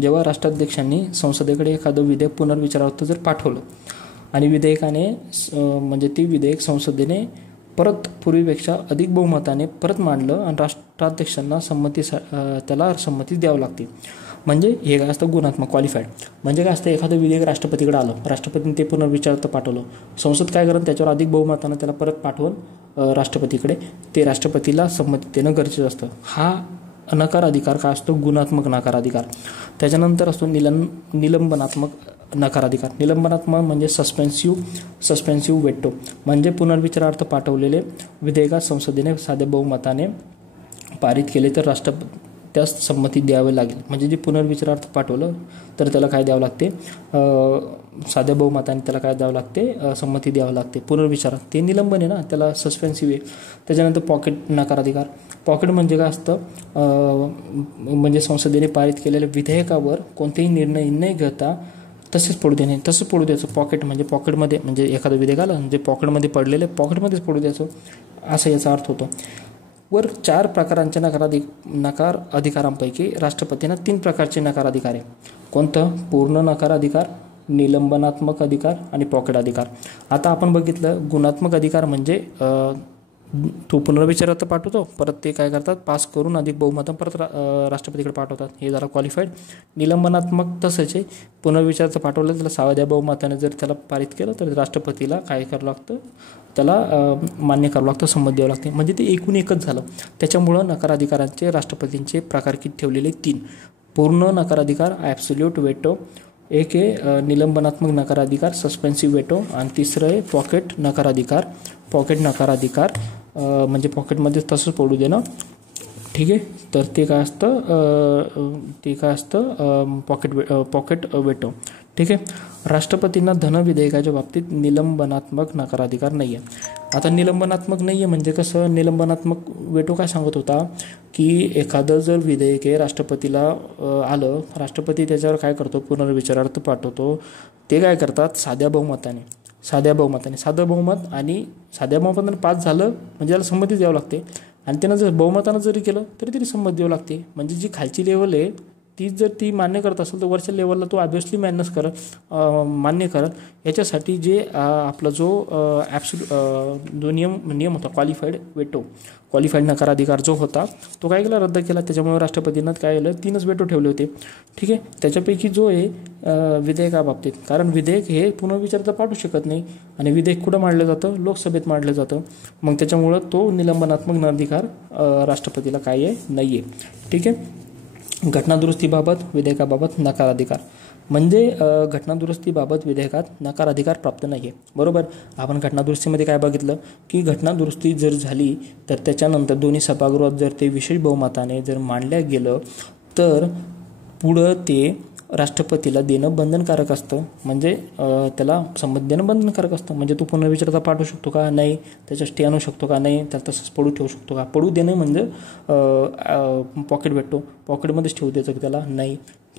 जेव्हा राष्ट्राध्यक्षांनी संसदेकडे एखादं विधेयक पुनर्विचारार्थ जर पाठवलं आणि विधेयकाने म्हणजे ती विधेयक संसदेने परत पूर्वीपेक्षा अधिक बहुमताने परत मांडलं आणि राष्ट्राध्यक्षांना त्याला संमती द्यावी लागते. म्हणजे हे काय असतं गुणात्मक क्वालिफाईड. म्हणजे काय असतं एखादं विधेयक राष्ट्रपतीकडे आलं, राष्ट्रपतीने ते पुनर्विचारार्थ पाठवलं, संसद काय करत त्याच्यावर अधिक बहुमतानं त्याला परत पाठवून राष्ट्रपतीकडे ते राष्ट्रपतीला संमती देणं गरजेचं असतं. हा नकार अधिकार काय असतो गुणात्मक नकार अधिकार. त्याच्यानंतर असतो निलंबनात्मक नकार अधिकार. निलंबनात्मक म्हणजे सस्पेन्सिव्ह वेटो म्हणजे पुनर्विचारार्थ पाठवलेले विधेयकात संसदेने साध्या बहुमताने पारित केले तर त्यास संमती द्यावी लागेल. म्हणजे जे पुनर्विचारार्थ पाठवलं तर त्याला काय द्यावं लागते, साध्या बहुमताने त्याला काय द्यावं लागते, संमती द्यावं लागते. पुनर्विचारात ते निलंबन आहे ना, त्याला सस्पेन्सिव्ह आहे. त्याच्यानंतर पॉकेट नकार अधिकार. पॉकेट म्हणजे काय असतं, म्हणजे संसदेने पारित केलेल्या विधेयकावर कोणतेही निर्णय न घेता तसंच पडू द्यायचं. पॉकेट म्हणजे पॉकेटमध्ये म्हणजे एखादं विधेयक आलं जे पॉकेटमध्ये पडलेलं पॉकेटमध्येच पडू द्यायचं असा याचा अर्थ होतो. वर 4 प्रकारांच्या नकार अधिकारांपैकी राष्ट्रपतींना 3 प्रकारचे नकार अधिकार आहे. कोणतं? पूर्ण नकार अधिकार, निलंबनात्मक अधिकार आणि पॉकेट अधिकार. आता आपण बघितलं गुणात्मक अधिकार म्हणजे तो पुनर्विचारार्थ पाठवतो, परत ते काय करतात पास करून अधिक बहुमत परत राष्ट्रपतीकडे पाठवतात, हे झालं क्वालिफाईड. निलंबनात्मक तसंच आहे, पुनर्विचारार्थ पाठवलं त्याला साध्या बहुमताने जर त्याला पारित केलं तर राष्ट्रपतीला काय करावं लागतं, त्याला मान्य करावं लागतं, संमत द्यावं लागते. म्हणजे ते एकूण एकच झालं. त्याच्यामुळं नकार अधिकारांचे राष्ट्रपतींचे प्रकार किती ठेवलेले 3. पूर्ण नकार अधिकार ॲब्सोल्यूट वेटो, एक आहे निलंबनात्मक नकार अधिकार सस्पेन्सिव्ह वेटो आणि तिसरं आहे पॉकेट नकार अधिकार म्हणजे पॉकेटमध्ये तसंच पडू देणं. ठीक आहे, तर ते काय असतं पॉकेट वेटो. ठीक आहे. राष्ट्रपतींना धनविधेयकाच्या बाबतीत निलंबनात्मक नकार अधिकार नाही आहे. आता निलंबनात्मक नाही आहे म्हणजे कसं, निलंबनात्मक वेटो काय सांगत होता की एखादं जर विधेयक आहे राष्ट्रपतीला आलं, राष्ट्रपती त्याच्यावर काय करतो पुनर्विचारार्थ पाठवतो, ते काय करतात साध्या बहुमताने पास झालं म्हणजे त्याला संमती द्यावं लागते आणि त्यानं जर बहुमतानं जरी केलं तरी तरी संमती द्यावं लागते. म्हणजे जी खालची लेवल आहे ती मान्य करत असेल तर वरच्या लेवलला तो ऑब्व्हियसली मान्य करत. याच्यासाठी जे आपला जो नियम होता क्वालिफाईड नकार अधिकार जो होता तो काय केला, रद्द केला. त्याच्यामुळे राष्ट्रपतींना काय केलं 3च वेटो ठेवले होते. ठीक आहे. त्याच्यापैकी जो आहे विधेयकाबाबतीत, कारण विधेयक हे पुनर्विचारार्थ पाठवू शकत नाही आणि विधेयक कुठं मांडलं जातं, लोकसभेत मांडलं जातं. मग त्याच्यामुळं तो निलंबनात्मक अधिकार राष्ट्रपतीला काय आहे, नाही आहे. ठीक आहे. घटनादुरुस्तीबाबत विधेयकाबाबत नकार अधिकार म्हणजे घटनादुरुस्तीबाबत विधेयकात नकार अधिकार प्राप्त नाही आहे. बरोबर. आपण घटनादुरुस्तीमध्ये काय बघितलं की घटनादुरुस्ती जर झाली तर त्याच्यानंतर दोन्ही सभागृहात जर ते विशेष बहुमताने जर मांडल्या गेलं तर पुढं ते राष्ट्रपतीला देणं बंधनकारक असतं. म्हणजे त्याला संमती देणं बंधनकारक असतं. म्हणजे तो पुनर्विचारार्थ पाठवू शकतो का नाही, त्याचा स्टे आणू शकतो का नाही, त्याला तसंच पडू ठेवू शकतो का. पडू देणं म्हणजे पॉकेट भेटतो, पॉकेटमध्येच ठेवू द्यायचं त्याला नाही,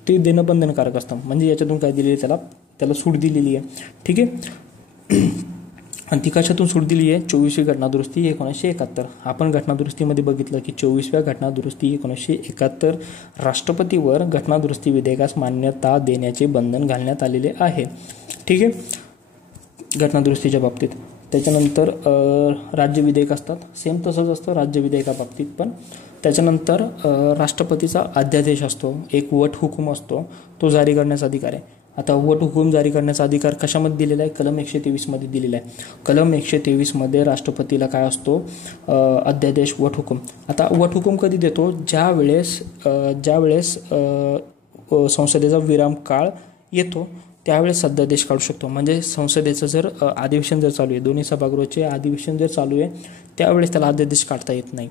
ते देणं बंधनकारक असतं. म्हणजे याच्यातून काय दिलेली त्याला सूट दिलेली आहे. ठीक आहे. आणि ती कशातून सूट दिली आहे, 24वी घटनादुरुस्ती 1971. आपण घटनादुरुस्तीमध्ये बघितलं की 24व्या घटनादुरुस्ती 1971 राष्ट्रपतीवर घटनादुरुस्ती विधेयकास मान्यता देण्याचे बंधन घालण्यात आलेले आहे. ठीक आहे, घटनादुरुस्तीच्या बाबतीत. त्याच्यानंतर राज्य विधेयक असतात, सेम तसंच असतं राज्य विधेयकाबाबतीत पण. त्याच्यानंतर राष्ट्रपतीचा अध्यादेश असतो, एक वट हुकूम असतो, तो जारी करण्याचा अधिकार आहे. आता वट हुकूम जारी करण्याचा अधिकार कशामध्ये दिलेला आहे, कलम 123मध्ये दिलेला आहे. कलम 123मध्ये राष्ट्रपतीला काय असतो, अध्यादेश वट हुकूम. आता वट हुकूम कधी देतो, ज्या वेळेस संसदेचा विराम काळ येतो त्यावेळेस अध्यादेश काढू शकतो. म्हणजे संसदेचं जर अधिवेशन जर चालू आहे, दोन्ही सभागृहाचे अधिवेशन जर चालू आहे त्यावेळेस त्याला अध्यादेश काढता येत नाही.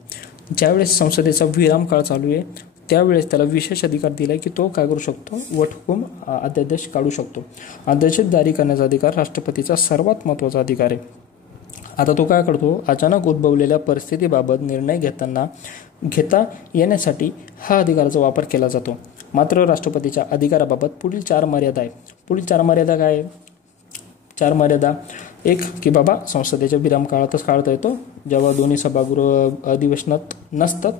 ज्यावेळेस संसदेचा विराम काळ चालू आहे त्यावेळेस त्याला विशेष अधिकार दिला आहे की तो काय करू शकतो, वट हुकूम अध्यादेश काढू शकतो. अध्यादेश जारी करण्याचा अधिकार राष्ट्रपतीचा सर्वात महत्त्वाचा अधिकार आहे. आता तो काय करतो, अचानक उद्भवलेल्या परिस्थितीबाबत निर्णय घेता येण्यासाठी हा अधिकाराचा वापर केला जातो. मात्र राष्ट्रपतीच्या अधिकाराबाबत पुढील 4 मर्यादा आहे. पुढील 4 मर्यादा काय आहे, 4 मर्यादा. एक की बाबा संसदेच्या विरामकाळातच काढता येतो. जेव्हा दोन्ही सभागृह अधिवेशनात नसतात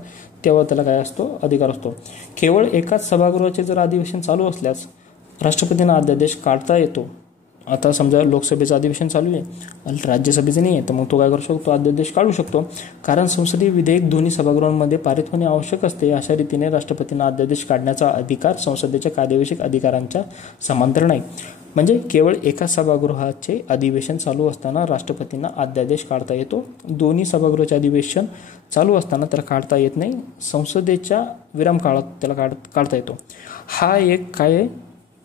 तेव्हा त्याला काय असतो, अधिकार असतो. केवळ एकाच सभागृहाचे जर अधिवेशन चालू असल्यास राष्ट्रपतींना अध्यादेश काढता येतो. आता समजा लोकसभेचं अधिवेशन चालू आहे, राज्यसभेचं नाही आहे, तर मग तो काय करू शकतो, अध्यादेश काढू शकतो. कारण संसदीय विधेयक दोन्ही सभागृहांमध्ये पारित होणे आवश्यक असते. अशा रीतीने राष्ट्रपतींना अध्यादेश काढण्याचा अधिकार संसदेच्या कायदेविषयक अधिकारांच्या समांतर नाही. म्हणजे केवळ एका सभागृहाचे अधिवेशन चालू असताना राष्ट्रपतींना अध्यादेश काढता येतो. दोन्ही सभागृहाचे अधिवेशन चालू असताना त्याला काढता येत नाही. संसदेच्या विराम काळात त्याला काढता येतो. हा एक काय आहे,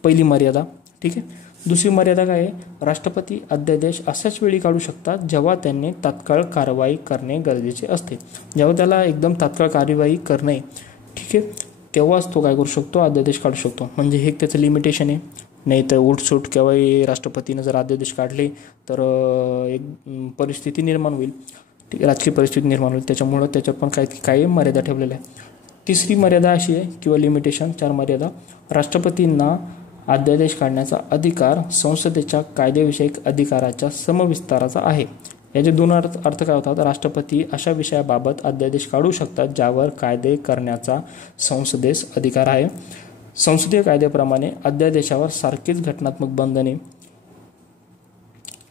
पहिली मर्यादा. ठीक आहे. दुसरी मर्यादा काय आहे, राष्ट्रपती अध्यादेश अशाच वेळी काढू शकतात जेव्हा त्यांनी तात्काळ कारवाई करणे गरजेचे असते. जेव्हा त्याला एकदम तात्काळ कार्यवाही करणे, ठीक आहे, तेव्हाच तो काय करू शकतो, अध्यादेश काढू शकतो. म्हणजे हे त्याचं लिमिटेशन आहे. नाही तर उठसूट केव्हाही राष्ट्रपतीनं जर अध्यादेश काढले तर एक परिस्थिती निर्माण होईल, ठीक आहे, राजकीय परिस्थिती निर्माण होईल. त्याच्यामुळं त्याच्यात पण काही मर्यादा ठेवलेल्या आहे. तिसरी मर्यादा अशी आहे किंवा लिमिटेशन, 4 मर्यादा, राष्ट्रपतींना अध्यादेश काढण्याचा अधिकार संसदेच्या कायदेविषयक अधिकाराच्या समविस्ताराचा आहे. याचे 2 अर्थ काय होतात. राष्ट्रपती अशा विषयाबाबत अध्यादेश काढू शकतात ज्यावर कायदे करण्याचा संसदेस अधिकार आहे. संसदीय कायद्याप्रमाणे अध्यादेशावर सारखीच घटनात्मक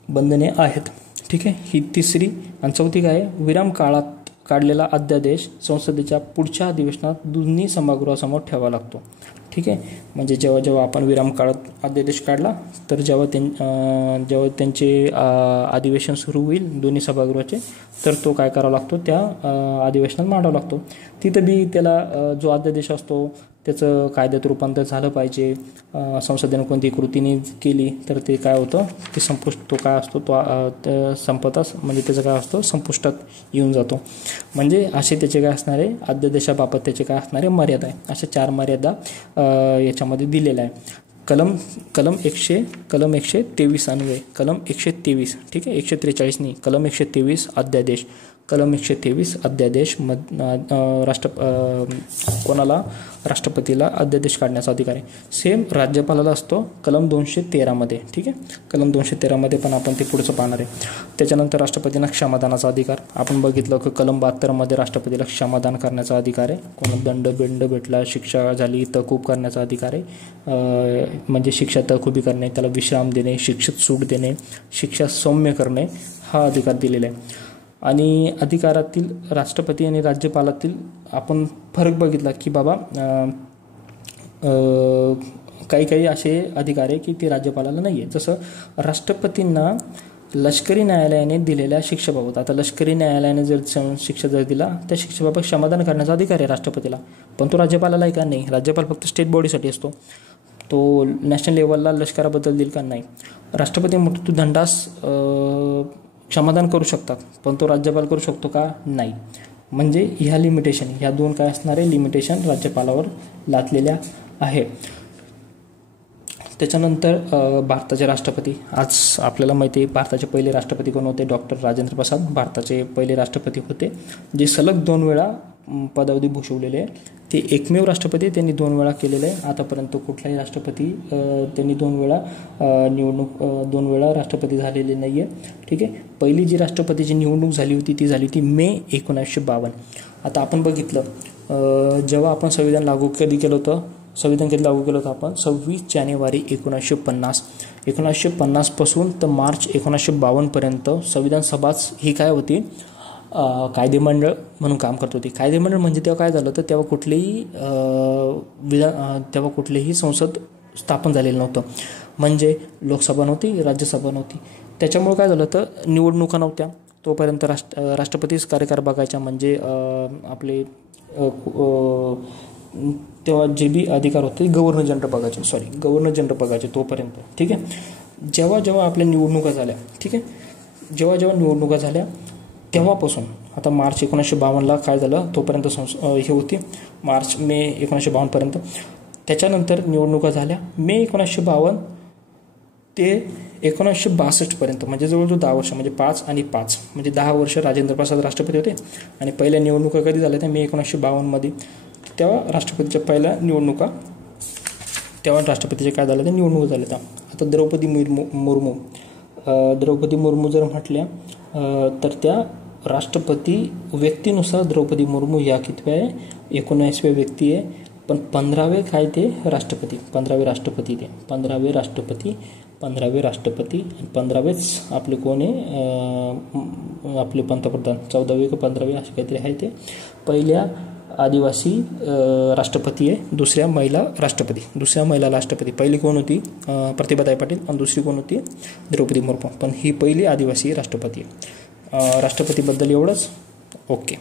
बंधने आहेत. ठीक आहे. ही तिसरी. आणि चौथी काय आहे, विराम काळात काढलेला अध्यादेश संसदेच्या पुढच्या अधिवेशनात दोन्ही सभागृहासमोर ठेवावा लागतो. ठीक आहे. म्हणजे जेव्हा आपण विराम काळात अध्यादेश काढला तर जेव्हा त्यांचे अधिवेशन सुरू होईल दोन्ही सभागृहाचे, तर तो काय करावा लागतो, त्या अधिवेशनात मांडावा लागतो. तिथं बी त्याला जो अध्यादेश असतो त्याचं कायद्यात रूपांतर झालं पाहिजे. संसदेने कोणती कृतीने केली तर ते काय होतं, ते तो काय असतो, तो संपताच म्हणजे त्याचं काय असतो, संपुष्टात येऊन जातो. म्हणजे असे त्याचे काय असणारे, अध्यादेशाबाबत त्याचे काय असणारे मर्यादा आहे. अशा 4 मर्यादा याच्यामध्ये दिलेल्या आहे. कलम 123 अन्वये, कलम 123, ठीक आहे, 143 नाही, कलम 123 अध्यादेश, कलम 123 अध्यादेश कोणाला, राष्ट्रपतीला अध्यादेश काढण्याचा अधिकार आहे. सेम राज्यपालाला असतो कलम 213 मध्ये. ठीक आहे. कलम 213 मध्ये पण आपण ते पुढचं पाहणार आहे. त्याच्यानंतर राष्ट्रपतींना क्षमादानाचा अधिकार. आपण बघितलं की कलम 72 मध्ये राष्ट्रपतीला क्षमादान करण्याचा अधिकार आहे. कोणाला दंड भेटला, शिक्षा झाली, तहकूब करण्याचा अधिकार आहे. म्हणजे शिक्षा तहकुबी करणे, त्याला विश्राम देणे, शिक्षेत सूट देणे, शिक्षा सौम्य करणे, हा अधिकार दिलेला आहे. आणि अधिकारातील राष्ट्रपती आणि राज्यपालातील आपण फरक बघितला की बाबा काही असे अधिकार आहे की ते राज्यपालाला नाही आहे. जसं राष्ट्रपतींना लष्करी न्यायालयाने दिलेल्या शिक्षेबाबत, आता लष्करी न्यायालयाने जर शिक्षा दिला त्या शिक्षेबाबत क्षमादान करण्याचा अधिकार आहे राष्ट्रपतीला, पण तो राज्यपालाला आहे का, नाही. राज्यपाल फक्त स्टेट बॉडीसाठी असतो. तो नॅशनल लेवलला लष्कराबद्दल देईल का, नाही. राष्ट्रपती मृत्यूदंडास क्षमादान करू शकतात, पण तो राज्यपाल करू शकतो का, नाही. म्हणजे ह्या लिमिटेशन, ह्या 2 काय असणारे लिमिटेशन राज्यपालावर लादलेल्या आहे. त्याच्यानंतर भारताचे राष्ट्रपती. आज आपल्याला माहिती आहे भारताचे पहिले राष्ट्रपती कोण होते, डॉक्टर राजेंद्र प्रसाद भारताचे पहिले राष्ट्रपती होते, जे सलग 2 वेळा पदावधी भूषवलेले आहे. ते एकमेव राष्ट्रपती, त्यांनी 2 वेळा केलेलं आहे. आतापर्यंत कुठलाही राष्ट्रपती त्यांनी 2 वेळा राष्ट्रपती झालेले नाही आहे. ठीक आहे. पहिली जी राष्ट्रपतीची निवडणूक झाली होती ती झाली होती मे 1952. आता आपण बघितलं जेव्हा आपण संविधान लागू कधी केलं होतं आपण 26 जानेवारी 1950. 1950 पासून तर मार्च 1952 पर्यंत संविधान सभाच ही काय होती, कायदेमंडळ म्हणून काम करत होती. कायदेमंडळ म्हणजे तेव्हा काय झालं तर तेव्हा कुठलेही संसद स्थापन झालेलं नव्हतं. म्हणजे लोकसभा नव्हती, राज्यसभा नव्हती. त्याच्यामुळे काय झालं तर निवडणुका नव्हत्या. तोपर्यंत राष्ट्रपतीच कार्यकार बघायचा. म्हणजे आपले तेव्हा जे बी अधिकार होते गव्हर्नर जनरल बघायचे तोपर्यंत. ठीक आहे. जेव्हा आपल्या निवडणुका झाल्या, ठीक आहे, जेव्हा निवडणुका झाल्या तेव्हापासून आता मार्च 1952ला काय झालं, तोपर्यंत हे होती मे 1952 पर्यंत. त्याच्यानंतर निवडणुका झाल्या मे 1952 ते 1962 पर्यंत, म्हणजे जवळजवळ 10 वर्ष, म्हणजे 5 आणि 5 म्हणजे 10 वर्ष राजेंद्र प्रसाद राष्ट्रपती होते. आणि पहिल्या निवडणुका कधी झाल्या त्या मे 1952 मध्ये. तेव्हा राष्ट्रपतीच्या पहिल्या निवडणुका, तेव्हा राष्ट्रपतीचे काय झालं त्या निवडणुका झाल्या. आता द्रौपदी मुर्मू द्रौपदी मुर्मू जर म्हटल्या तर त्या राष्ट्रपती व्यक्तीनुसार द्रौपदी मुर्मू या कितव्या आहे 19व्या व्यक्ती आहे, पण 15वे काय ते राष्ट्रपती, 15वे राष्ट्रपती ते 15वे राष्ट्रपती आणि 15वेच आपले कोण आहे आपले पंतप्रधान 14वे का 15वे असे काहीतरी आहे ते. पहिल्या आदिवासी राष्ट्रपती आहे, दुसऱ्या महिला राष्ट्रपती. पहिली कोण होती प्रतिभाताई पाटील आणि दुसरी कोण होती द्रौपदी मुर्मू, पण ही पहिली आदिवासी राष्ट्रपती आहे. राष्ट्रपतीबद्दल एवढंच. ओके.